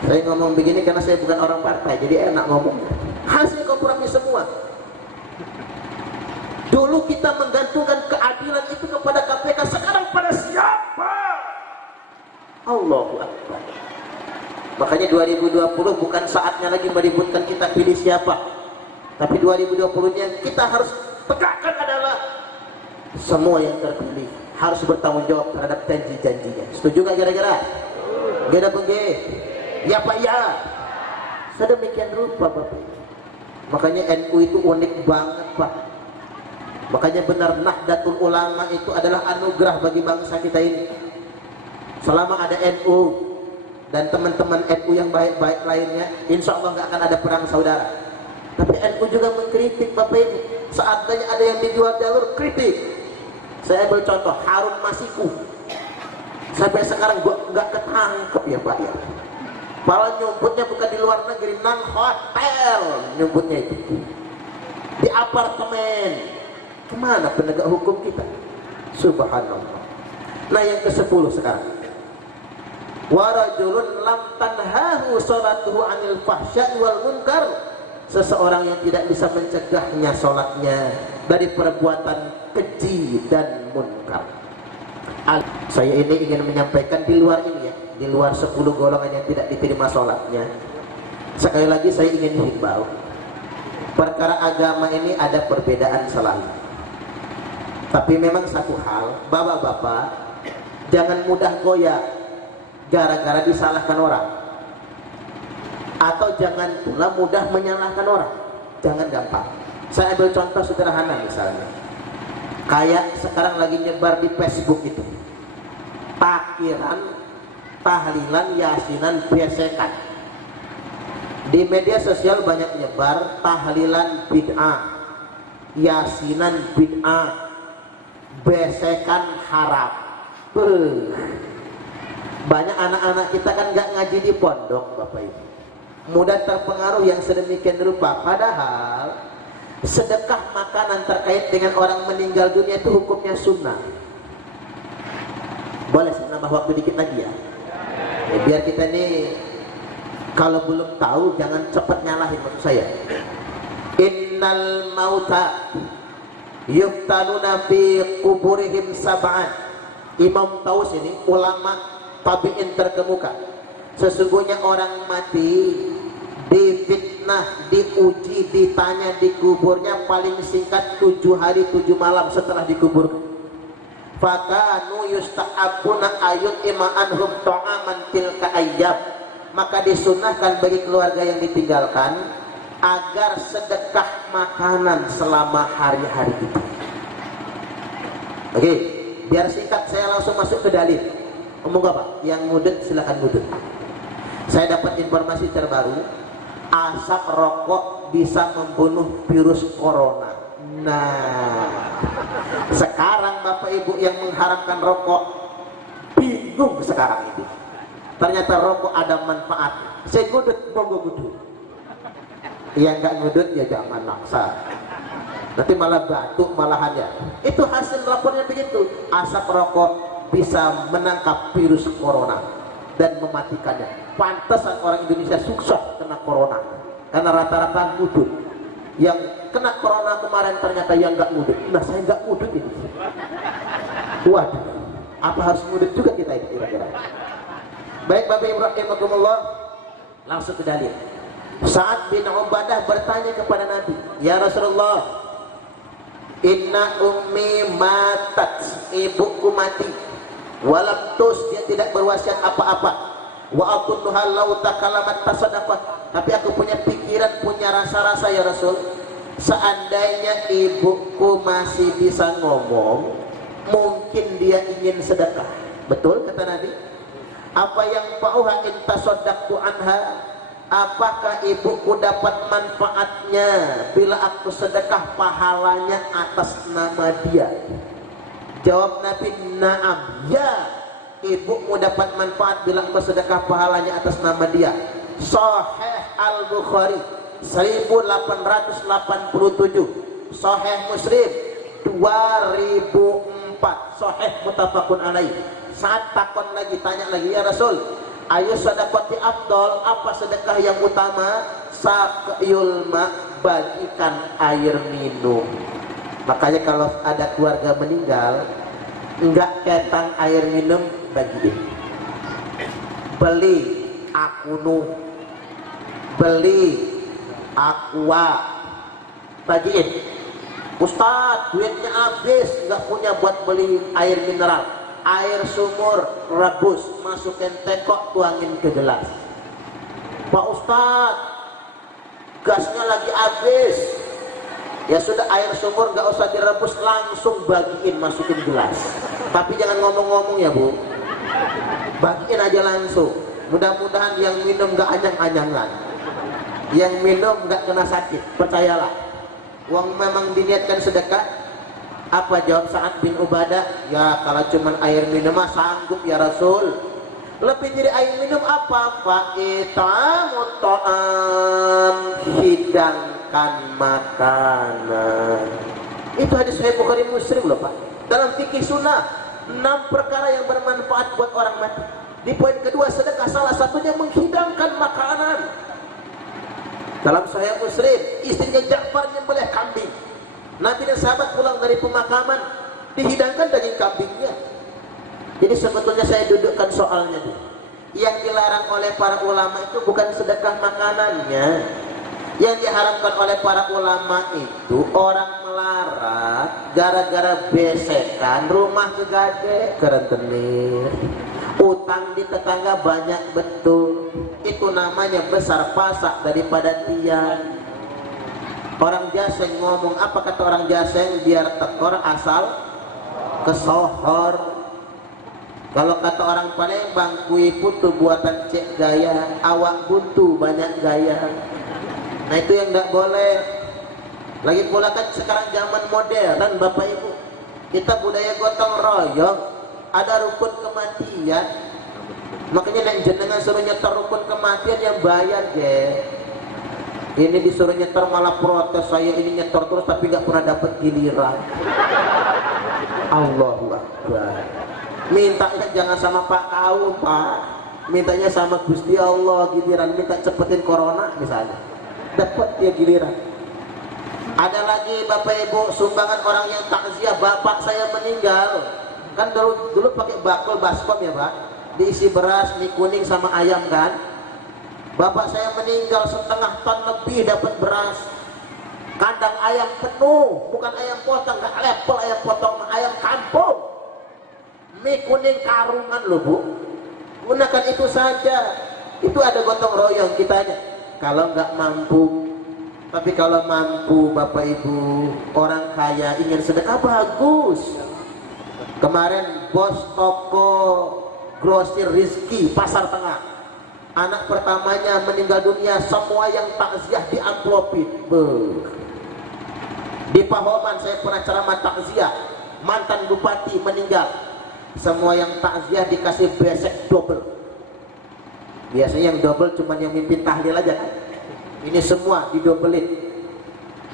Saya ngomong begini karena saya bukan orang partai, jadi enak ngomongnya. Hasil kompromi semua. Dulu kita menggantungkan keadilan itu kepada KPK, sekarang pada siapa? Allahu Akbar. Makanya 2020 bukan saatnya lagi meributkan kita pilih siapa, tapi 2020-nya kita harus tegakkan adalah semua yang terpilih harus bertanggung jawab terhadap janji-janjinya. Setuju nggak kira-kira? Gede bengge? Ya Pak ya. Sedemikian rupa Bapak. Makanya NU itu unik banget Pak. Makanya benar Nahdlatul Ulama itu adalah anugerah bagi bangsa kita ini. Selama ada NU dan teman-teman NU yang baik-baik lainnya, insya Allah nggak akan ada perang saudara. Tapi NU juga mengkritik Bapak Ibu. Seandainya ada yang dijual jalur, kritik. Saya ambil contoh Harun Masiku. Sampai sekarang gua nggak ketangkep ya Pak ya. Malah nyumputnya bukan di luar negeri, non hotel nyumputnya itu, di apartemen. Kemana penegak hukum kita? Subhanallah. Nah yang ke-10 sekarang, warajulun lam tanhahu sholatuhu anil fahsya'i wal munkar. Seseorang yang tidak bisa mencegahnya sholatnya dari perbuatan keji dan munkar. Saya ini ingin menyampaikan di luar ini ya, di luar 10 golongan yang tidak diterima sholatnya. Sekali lagi saya ingin himbau, perkara agama ini ada perbedaan selalu. Tapi memang satu hal, bapak-bapak jangan mudah goyah gara-gara disalahkan orang, atau jangan pula mudah menyalahkan orang. Jangan gampang. Saya ambil contoh sederhana misalnya, kayak sekarang lagi nyebar di Facebook itu, takiran, tahlilan, yasinan, besekan. Di media sosial banyak nyebar tahlilan bid'ah, yasinan bid'ah, besekan haram. Banyak anak-anak kita kan nggak ngaji di pondok Bapak Ibu, mudah terpengaruh yang sedemikian rupa. Padahal sedekah makanan terkait dengan orang meninggal dunia itu hukumnya sunnah. Boleh saya nambah waktu dikit lagi ya, biar kita ini kalau belum tahu jangan cepat nyalahin maksud saya. Innal mauta yuftanuna fi kuburihim sab'an. Imam Taus ini ulama tabi'in terkemuka. Sesungguhnya orang mati difitnah, diuji, ditanya di kuburnya paling singkat 7 hari 7 malam setelah dikuburkan. Fakanu yusta'abuna ayut ima'anhum ta'aman tilka ayyam. Maka disunahkan bagi keluarga yang ditinggalkan agar sedekah makanan selama hari-hari itu. Oke, biar singkat saya langsung masuk ke dalil. Ngomong apa? Yang mudut silakan mudut. Saya dapat informasi terbaru, asap rokok bisa membunuh virus corona. Nah, sekarang Bapak Ibu yang mengharamkan rokok bingung sekarang ini. Ternyata rokok ada manfaat. Saya ngudut, monggo ngudut. Yang nggak ngudut ya jangan maksa. Nanti malah batuk malahan ya. Itu hasil lapornya begitu. Asap rokok bisa menangkap virus corona dan mematikannya. Pantesan orang Indonesia sukses kena corona karena rata-rata ngudut. Yang kena corona kemarin ternyata yang nggak ngudut. Nah saya nggak ngudut ini. Waduh, apa harus ngudut juga kita ini kira-kira? Baik Bapak Ibu rahimakumullah, langsung ke dalil. Sa'ad bin Ubadah bertanya kepada Nabi, ya Rasulullah, inna ummi matat, ibuku mati, walam tus, dia tidak berwasiat apa-apa, wa akunnuha law takalamat tasadaqah, tapi aku punya pikiran, punya rasa-rasa ya Rasul, seandainya ibuku masih bisa ngomong, mungkin dia ingin sedekah. Betul kata Nabi? Apa yang fa'uha in tasaddaqtu anha, apakah ibuku dapat manfaatnya bila aku sedekah pahalanya atas nama dia? Jawab Nabi, na'am, ya, ibumu dapat manfaat bila aku sedekah pahalanya atas nama dia. Sahih Al-Bukhari 1887, Sahih Muslim 2004, Sahih muttafaqun alaih. Saat takon lagi, tanya lagi, ya Rasul, ayo sedekati afdol, apa sedekah yang utama? Saqyul ma, bagikan air minum. Makanya kalau ada keluarga meninggal, enggak ketang air minum, bagiin. Beli Akunu, beli Aqua, bagiin. Ustadz, duitnya habis, enggak punya buat beli air mineral, air sumur rebus, masukin tengkok, tuangin ke gelas. Pak Ustadz, gasnya lagi habis. Ya sudah, air sumur nggak usah direbus, langsung bagiin, masukin gelas. Tapi jangan ngomong-ngomong ya Bu, bagiin aja langsung. Mudah-mudahan yang minum nggak anyang-anyangan, yang minum nggak kena sakit, percayalah. Uang memang diniatkan sedekah. Apa jawab Sa'ad bin Ubadah? Ya kalau cuman air minum mah sanggup ya Rasul. Lebih dari air minum apa? Fa'itamu ta'am, hidangkan makanan. Itu hadis Sahih Bukhari Muslim loh Pak. Dalam fikih sunnah, 6 perkara yang bermanfaat buat orang mati. Di poin kedua sedekah, salah satunya menghidangkan makanan. Dalam Sahih Muslim, istrinya Ja'far nyembelih kambing. Nabi dan sahabat pulang dari pemakaman, dihidangkan daging kambingnya. Jadi sebetulnya saya dudukkan soalnya tuh. Yang dilarang oleh para ulama itu bukan sedekah makanannya. Yang diharamkan oleh para ulama itu orang melarat gara-gara besekan, rumah gegade, kerentenir, utang di tetangga banyak betul. Itu namanya besar pasak daripada tiang. Orang Jaseng ngomong, apa kata orang Jaseng? Biar tekor asal kesohor. Kalau kata orang Palembang, kui putu buatan cek gaya, awak buntu banyak gaya. Nah itu yang tidak boleh. Lagi pula kan sekarang zaman modern Bapak Ibu, kita budaya gotong royong, ada rukun kematian. Makanya yang jenengan suruh nyetor rukun kematian yang bayar ge. Ini disuruh nyetor malah protes, saya ini nyetor terus tapi nggak pernah dapat giliran. Allahu Akbar. Mintanya jangan sama Pak Kaum Pak, mintanya sama Gusti Allah giliran, minta cepetin corona misalnya, dapat dia giliran. Ada lagi Bapak Ibu, sumbangan orang yang takziah, bapak saya meninggal, kan dulu pakai bakul baskom ya Pak, diisi beras, mie kuning sama ayam kan. Bapak saya meninggal, 1,5 ton lebih dapat beras, kandang ayam penuh, bukan ayam potong, nggak level ayam potong, ayam kampung, mie kuning karungan loh Bu. Gunakan itu saja. Itu ada gotong royong kitanya. Kalau nggak mampu, tapi kalau mampu Bapak Ibu, orang kaya ingin sedekah, bagus. Kemarin bos toko grosir Rizki Pasar Tengah, anak pertamanya meninggal dunia, semua yang takziah diamplopin. Di Pahoman saya pernah ceramah takziah, mantan bupati meninggal, semua yang takziah dikasih besek double. Biasanya yang double cuma yang mimpin tahlil aja kan, ini semua didobelin.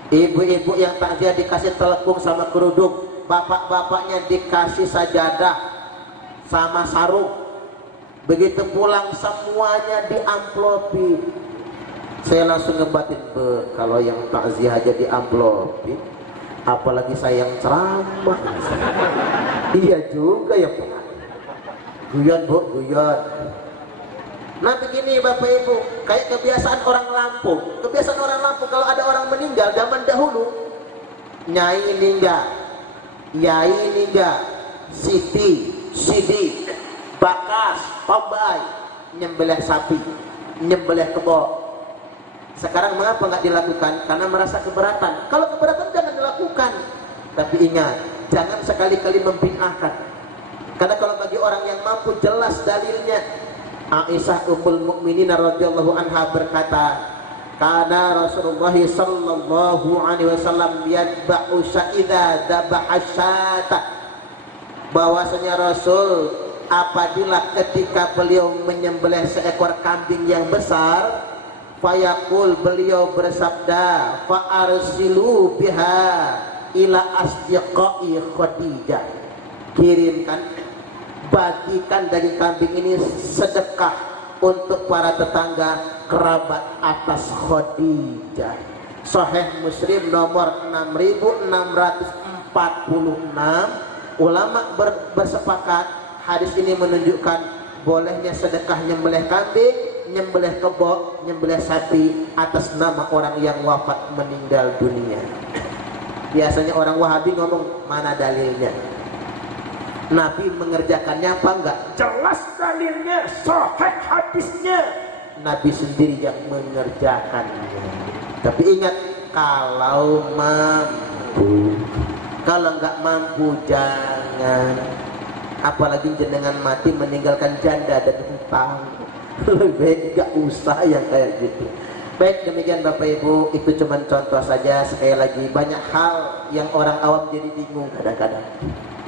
Ibu-ibu yang takziah dikasih telepung sama kerudung, bapak-bapaknya dikasih sajadah sama sarung. Begitu pulang semuanya diamplopin. Saya langsung ngebatin, kalau yang takziah aja diamplopin, apalagi saya yang ceramah. Iya juga ya Pak. Guyon Bu, guyon. Nah begini Bapak Ibu, kayak kebiasaan orang Lampung. Kebiasaan orang Lampung kalau ada orang meninggal zaman dahulu, Nyai ninggal, Yai ninggal, Siti, Sidik, Bakas, Pambai, nyembelih sapi, nyembelih kebo. Sekarang mengapa nggak dilakukan? Karena merasa keberatan. Kalau keberatan jangan dilakukan. Tapi ingat, jangan sekali-kali membid'ahkan. Karena kalau bagi orang yang mampu jelas dalilnya, Aisyah Ummul Mukminin radhiyallahu anha berkata, "Kana Rasulullah sallallahu alaihi wasallam yadba'u idza dabaha syata." Bahwasanya Rasul apabila ketika beliau menyembelih seekor kambing yang besar, fayaqul, beliau bersabda, "Fa arsilu biha ila asdiqai Khadijah." Kirimkan, bagikan daging kambing ini sedekah untuk para tetangga kerabat atas Khadijah. Sahih Muslim nomor 6646. Ulama bersepakat hadis ini menunjukkan bolehnya sedekah nyembelih kambing, nyembelih kebo, nyembelih sapi atas nama orang yang wafat meninggal dunia. Biasanya orang Wahabi ngomong, mana dalilnya? Nabi mengerjakannya apa enggak? Jelas dalilnya, sahih hadisnya. Nabi sendiri yang mengerjakannya. Tapi ingat, kalau mampu. Kalau enggak mampu jangan. Apalagi jenengan mati meninggalkan janda dan hutang. Lebih baik enggak usah yang kayak gitu. Baik, demikian Bapak Ibu, itu cuma contoh saja. Sekali lagi, banyak hal yang orang awam jadi bingung kadang-kadang.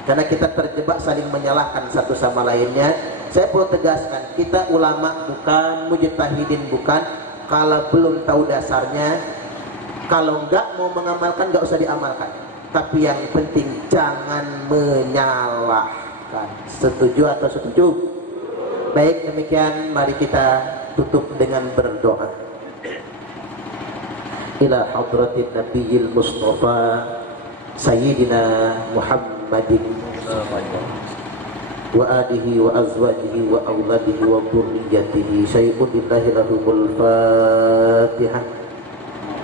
Karena kita terjebak saling menyalahkan satu sama lainnya. Saya perlu tegaskan, kita ulama bukan, mujtahidin bukan. Kalau belum tahu dasarnya, kalau enggak mau mengamalkan, enggak usah diamalkan. Tapi yang penting jangan menyalahkan. Setuju atau setuju? Baik, demikian mari kita tutup dengan berdoa. Ila hadratin Nabiyil Mustafa Sayyidina Muhammadin wa alihi wa azwajihi wa auladihi wa dhurriyyatihi syai'un billahi lahumul Fatihah.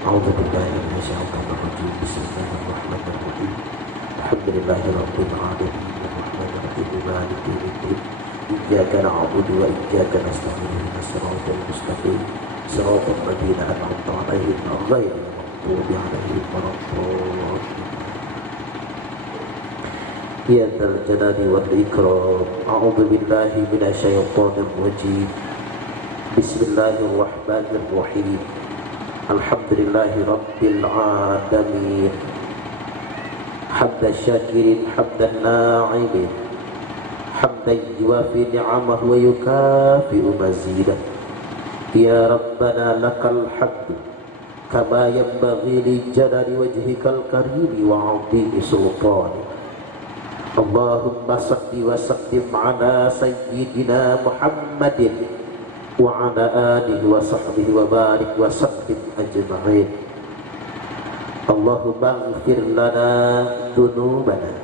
A'udzu billahi minasyaitonir rajim. Bismillahirrahmanirrahim. Alhamdulillahirabbil alamin. Arrahmanirrahim. Maliki yaumiddin. Iyyaka na'budu wa iyyaka nasta'in. Ihdinas siratal mustaqim. Siratal ladzina an'amta 'alaihim ghairil maghdubi 'alaihim waladdallin. Ya dzal jalali wal ikram. A'udzu billahi minasyaitonir rajim. Bismillahirrahmanirrahim. Alhamdulillahi rabbil alamin. Hamdan syakirin, hamdan na'imin, hamdan yuwafi ni'amahu wa yukafi'u mazidah. Ya Rabbana lakal hamdu kama yanbaghi li jalali wajhikal karimi wa 'azimi sultanik. Allahumma salli wa sallim ala sayyidina Muhammadin wa ala alihi wa sahbihi wa barik wa sallim ajma'in. Allahumma ighfir lana dzunubana.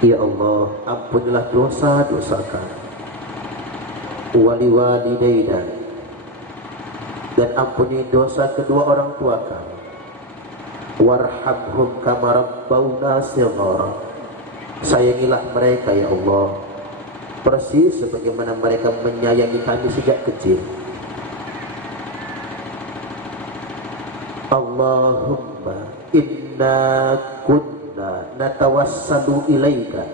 Ya Allah, ampunilah dosa-dosa kami. Wali walidaina, dan ampuni dosa kedua orang tua kami. Warhamhum kama rabbawna shighara. Sayangilah mereka ya Allah, persis sebagaimana mereka menyayangi kami sejak kecil. Allahumma inna kunna natawassalu ilaika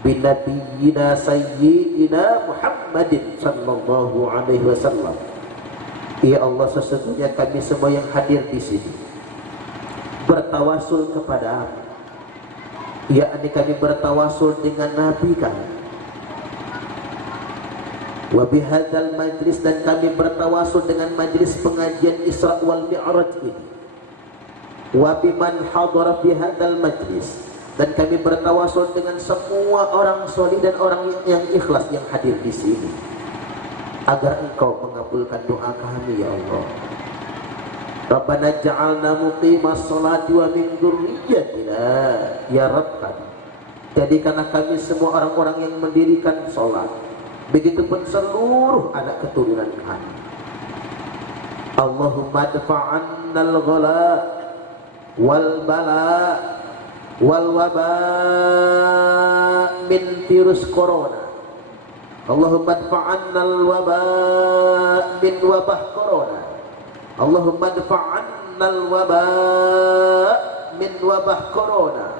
binabiyyina sayyidina Muhammadin sallallahu alaihi wasallam. Ya Allah, sesungguhnya kami semua yang hadir di sini bertawasul kepada, yakni kami bertawasul dengan Nabi kami. Wa bihadzal majlis, dan kami bertawasul dengan majlis pengajian Isra wal Mi'raj ini. Wa biman hadara fi hadzal majlis, dan kami bertawasul dengan semua orang salih dan orang yang ikhlas yang hadir di sini, agar Engkau mengabulkan doa kami ya Allah. Rabbana ja'alna muqimas sholati wa min dzurriyyatina, ya Rabb kami, jadikanlah kami semua orang-orang yang mendirikan sholat begitupun seluruh anak keturunan kami. Allahumma dfa'annal ghala wal bala wal waba min virus corona. Allahumma dfa'annal waba min wabah corona. Allahumma dfa'annal waba min wabah corona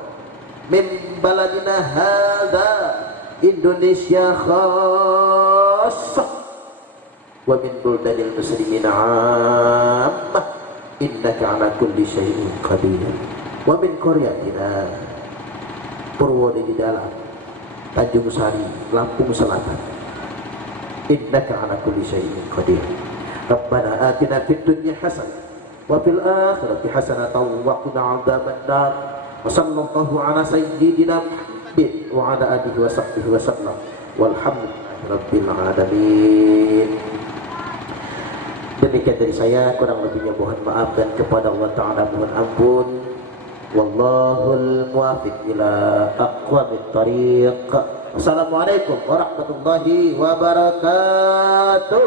min baladina hadza Indonesia khassah wa min buldanil muslimin 'ammah innaka 'ala kulli syai'in qadir. Wa min qaryatina Purwodadi Dalam, Tanjung Sari, Lampung Selatan, innaka 'ala kulli syai'in qadir. Rabbana atina fid dunya hasanah wa fil akhirati hasanatan wa qina 'adzabannar. Wa sallallahu ala sayyidina Muhammad wa ala alihi wa sahbihi wa sallam. Walhamdulillahi rabbil alamin. Demikian dari saya, kurang lebihnya mohon maaf, dan kepada Allah Ta'ala mohon ampun. Wallahul muwaffiq ila aqwamit thariq. Assalamualaikum warahmatullahi wabarakatuh.